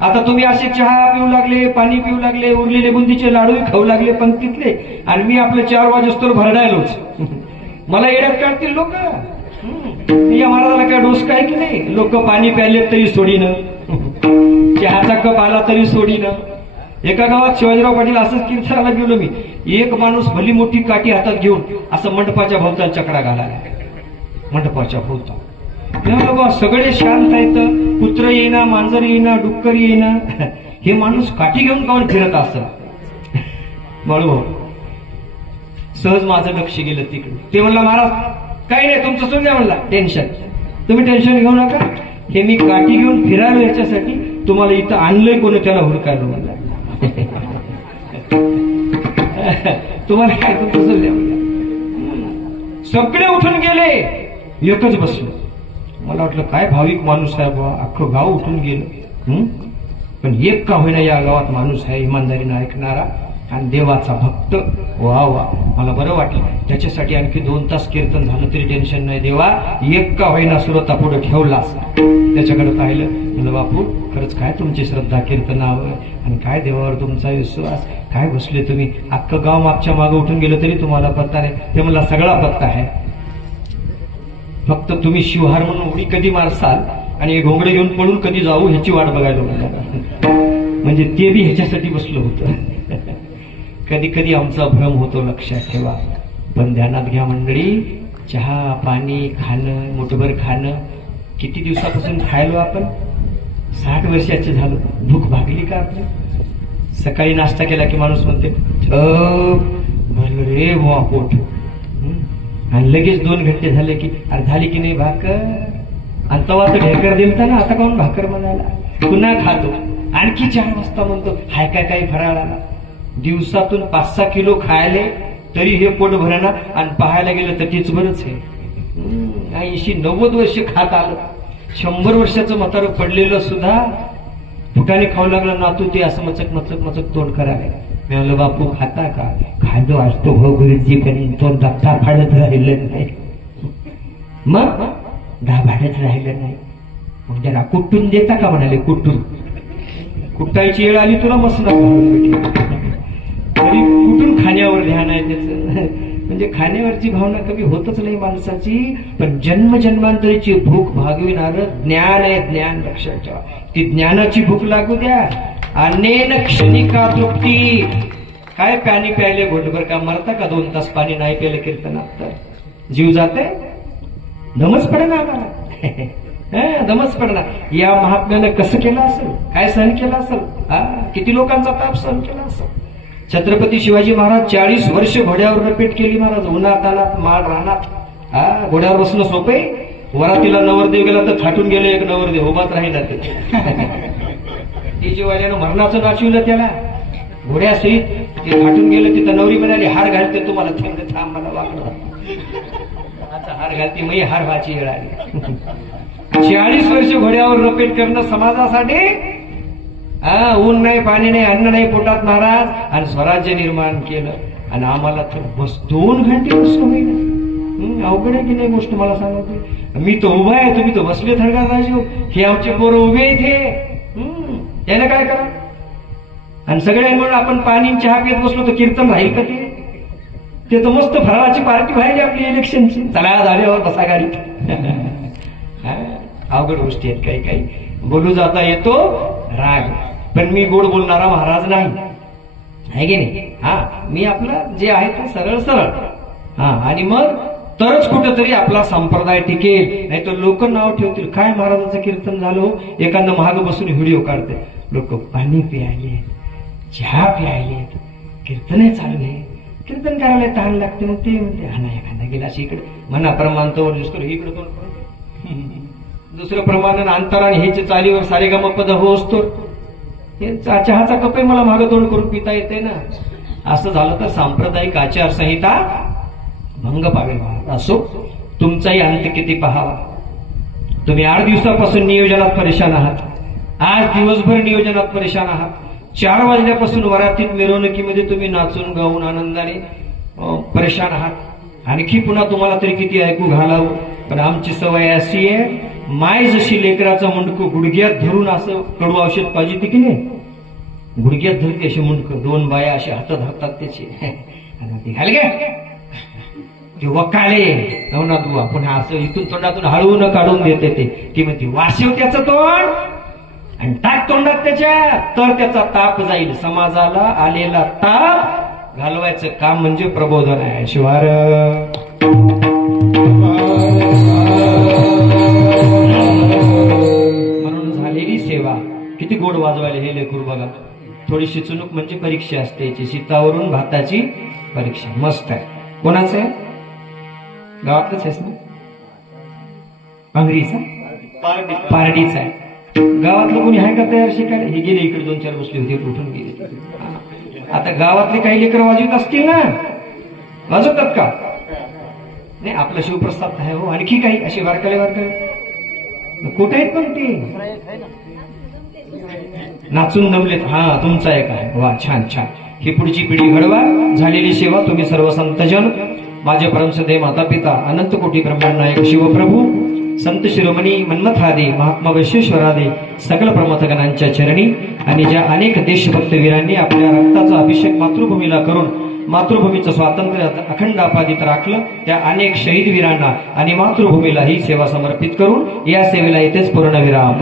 आता तुम्ही असे चहा पिऊ लागले, पाणी पिऊ लागले, उरलेले बुंदीचे लाडू खाऊ लागले पंक्तीतले, आणि मी आपले 4 वाजस्तोर भरडायलोच. मला येड्यात काढतील लोक. या महाराजाला काय डोस काय की नाही? लोक पाणी प्यायले तरी सोडीनं, चहाचा कप आला तरी सोडीनं. एका गावात शिवाजीराव पाटील असंच कीर्तनाला गेलो मी. एक माणूस भली मोठी काठी हातात घेऊन असं मंडपाच्या भोवताल चकडा घालायला. मंडपाच्या भोवताल बाबा सगळे शांत आहेत, कुत्र येईना, मांजर येईना, डुक्कर येईना. हे माणूस काठी घेऊन काऊन फिरत असत? बरोबर. सहज माझं लक्ष गेलं तिकडे. ते म्हणला, महाराज काही नाही तुमचं सोडून द्या. म्हणला टेन्शन, तुम्ही टेन्शन घेऊ नका. हे मी काठी घेऊन फिरायलो याच्यासाठी. तुम्हाला इथं आणलंय कोणी त्याला हुडकायला. म्हणला तुम्हाला काय तुमचं सोडून द्या. सगळे उठून गेले, एकच बसलो. मला वाटलं काय भाविक माणूस आहे बाबा, अख्खं गाव उठून गेलं. पण एक का होईना या गावात माणूस आहे इमानदारीनं ऐकणारा आणि देवाचा भक्त. वा वा, मला बरं वाटलं. त्याच्यासाठी आणखी 2 तास कीर्तन झालं तरी टेन्शन नाही. देवा एक का होईना सुरता पुढे ठेवलास. त्याच्याकडे पाहिलं, म्हणलं बापू खरंच काय तुमची श्रद्धा कीर्तनावर आणि काय देवावर तुमचा विश्वास. काय बसले तुम्ही, अख्खं गाव मागच्या मागं उठून गेलं तरी तुम्हाला पत्ता नाही. ते मला सगळा पत्ता आहे. फक्त तुम्ही शिवहार म्हणून उडी कधी मारसाल आणि हे घोंगडे घेऊन पळून कधी जाऊ ह्याची वाट बघायला म्हणजे ते बी ह्याच्यासाठी बसलं होतं. कधी कधी आमचा भ्रम होतो, लक्षात ठेवा. पण ध्यानात घ्या मंडळी, चहा पाणी खाणं, मुठभर खाणं, किती दिवसापासून खायलो आपण? 60 वर्षाचे झालो. भूक भागली का आपली? सकाळी नाश्ता केला की माणूस म्हणते भल रे बुवा पोट. आणि लगेच 2 घंटे झाले की अरे झाली की नाही भाकर, आणि तेव्हा तो ढेकर दिलता ना, आता कोण भाकर म्हणायला, पुन्हा खातो. आणखी 4 वाजता म्हणतो हाय काय काही फराळाला. दिवसातून 5-6 किलो खायले तरी हे पोट भरणा, आणि पाहायला गेलं तर तेच बरंच आहे. 80-90 वर्ष खात आलं. 100 वर्षाचं म्हातारं पडलेलं सुद्धा फुटाने खाऊ लागलं. नातू ते असं मचक मचक मचक तोंड करायला. मी म्हणलं बापू खाता का? खातो असतो हो गुरुजी, पण तोंड दत्ता फाडत राहिलं नाही. मग दाभाडत राहिलं नाही. मग जरा कुटून देता का म्हणाले. कुटून कुटायची वेळ आली तुला मस्त तरी कुठून खाण्यावर ध्यान आहे त्याचं. म्हणजे खाण्यावरची भावना कमी होतच नाही माणसाची, पण जन्मजन्मांतरीची भूक भागविणार ज्ञान आहे. ज्ञान लक्षात ठेवा. ती ज्ञानाची भूक लागू द्या. अनेन क्षणिका तृप्ती. काय पाणी प्यायले घोटभर का मरता का? 2 तास पाणी नाही प्यायलं कीर्तनात तर जीव जाते. दमच पडणार आम्हाला. दमच पडणार. या महात्म्यानं कसं केलं असेल, काय सहन केलं असेल, किती लोकांचा ताप सहन केला असेल. छत्रपती शिवाजी महाराज 40 वर्ष घोड्यावर रपेट केली महाराज. उन्हात तानात माळ राहणार. घोड्यावर बसणं सोपे. वरातीला नवरदेव गेला तर थाटून गेले. एक नवरदेव उभाच राहिला. ते जीवाल्यानं मरणाचं नाचविलं त्याला घोड्यासहित. ते थाटून गेलं. तिथं नवरी म्हणाली हार घालते तुम्हाला. थांब मला वाकडं आता हार घालते. मग हार व्हायची वेळ आली. 40 वर्ष घोड्यावर रपेट करणं समाजासाठी. ऊन नाही, पाणी नाही, अन्न नाही पोटात महाराज, आणि स्वराज्य निर्माण केलं. आणि आम्हाला तर बस 2 घंटे बसणं होईल. अवघड आहे की नाही गोष्ट मला सांगते. मी तो उभा आहे, तुम्ही तो बसले थडगा राजू. हे आमचे पोरं उभे इथे. त्याला काय करा. आणि सगळ्यांमुळे आपण पाणी चहा पित बसलो तर कीर्तन राहील का? ते तर मस्त फराळाची पार्टी व्हायची आपली इलेक्शनची. चला झाल्यावर बसा गाडीत. अवघड गोष्टी आहेत काही काही. बोलू जाता येतो राग, पण मी गोड बोलणारा महाराज नाही आहे की नाही. मी आपला जे आहे ते सरळ सरळ. आणि मग तरच कुठंतरी आपला संप्रदाय टिकेल. नाही तर लोक नाव ठेवतील काय महाराजांचं कीर्तन झालं. एखादं महाग बसून व्हिडिओ काढते. लोक पाणी प्यायले, चहा प्यायले, कीर्तन चालू आहे. कीर्तन करायला तहान लागते. मग ते म्हणते हा नाही एखादा गेला अशी इकडे म्हणा प्रमाणतवर दिसतो इकडे तो दुसरं प्रमाण अंतर आणि ह्याच्या चालीवर सारेगामा पद हो असतो. चहाचा कपही मला मागं तोंड करून पिता येते ना. असं झालं तर सांप्रदायिक आचारसंहिता भंग पावेल. असो तुमचाही अंत किती पहावा. तुम्ही 8 दिवसापासून नियोजनात परेशान आहात. आज दिवसभर नियोजनात परेशान आहात. 4 वाजल्यापासून वरातीत मिरवणुकीमध्ये तुम्ही नाचून गाऊन आनंदाने परेशान आहात. आणखी पुन्हा तुम्हाला तरी किती ऐकू घालावं. पण आमची सवय अशी आहे, माय जशी लेकराचं मुंडकं गुडघ्यात धरून असं कडू औषध पाहिजे की नाही. गुडघ्यात धरते अशी मुंडकं. 2 बाया असे हातात धरतात त्याचे. घाल गे ते वकाले नवनाथ बुवा. पुन्हा असं इथून तोंडातून हळवून काढून देते ते. ती म्हणते वाशिव त्याचं तोंड आणि टाक तोंडात त्याच्या, तर त्याचा ताप जाईल. समाजाला आलेला ताप घालवायचं काम म्हणजे प्रबोधन आहे. शिवार म्हणून झालेली सेवा किती गोड वाजवायला हे लेकरू बघा. थोडीशी चुनूक म्हणजे परीक्षा असते याची. सीतावरून भाताची परीक्षा. मस्त आहे. कोणाचं आहे? गावातलंच आहेस ना? पांगरीचा पारडीचा आहे. गावातलं कोणी आहे का तयार शिकायला? हे गेले इकडे 2-4 बसले होते उठून गेले. आता गावातले काही लेकर वाजवत असतील ना? वाजवतात का? नाही आपला शिवप्रसाद आहे हो. आणखी काही अशी वारकले कुठे आहेत पण ते नाचून दमलेत. तुमचा एक आहे. वा छान छान. ही पुढची पिढी घडवा. झालेली सेवा तुम्ही सर्व संतजन, माझे परमसदे माता पिता, अनंत कोटी ब्रह्मांड नायक शिवप्रभू, संत शिरोमणी मन्मथादे, महात्मा वैश्वेश्वरादे, सकल प्रमथगणांच्या चरणी आणि ज्या अनेक देशभक्त वीरांनी आपल्या रक्ताचा अभिषेक मातृभूमीला करून मातृभूमीचं स्वातंत्र्य अखंड आपादित राखलं, त्या अनेक शहीद वीरांना आणि मातृभूमीला ही सेवा समर्पित करून या सेवेला येथेच पूर्णविराम.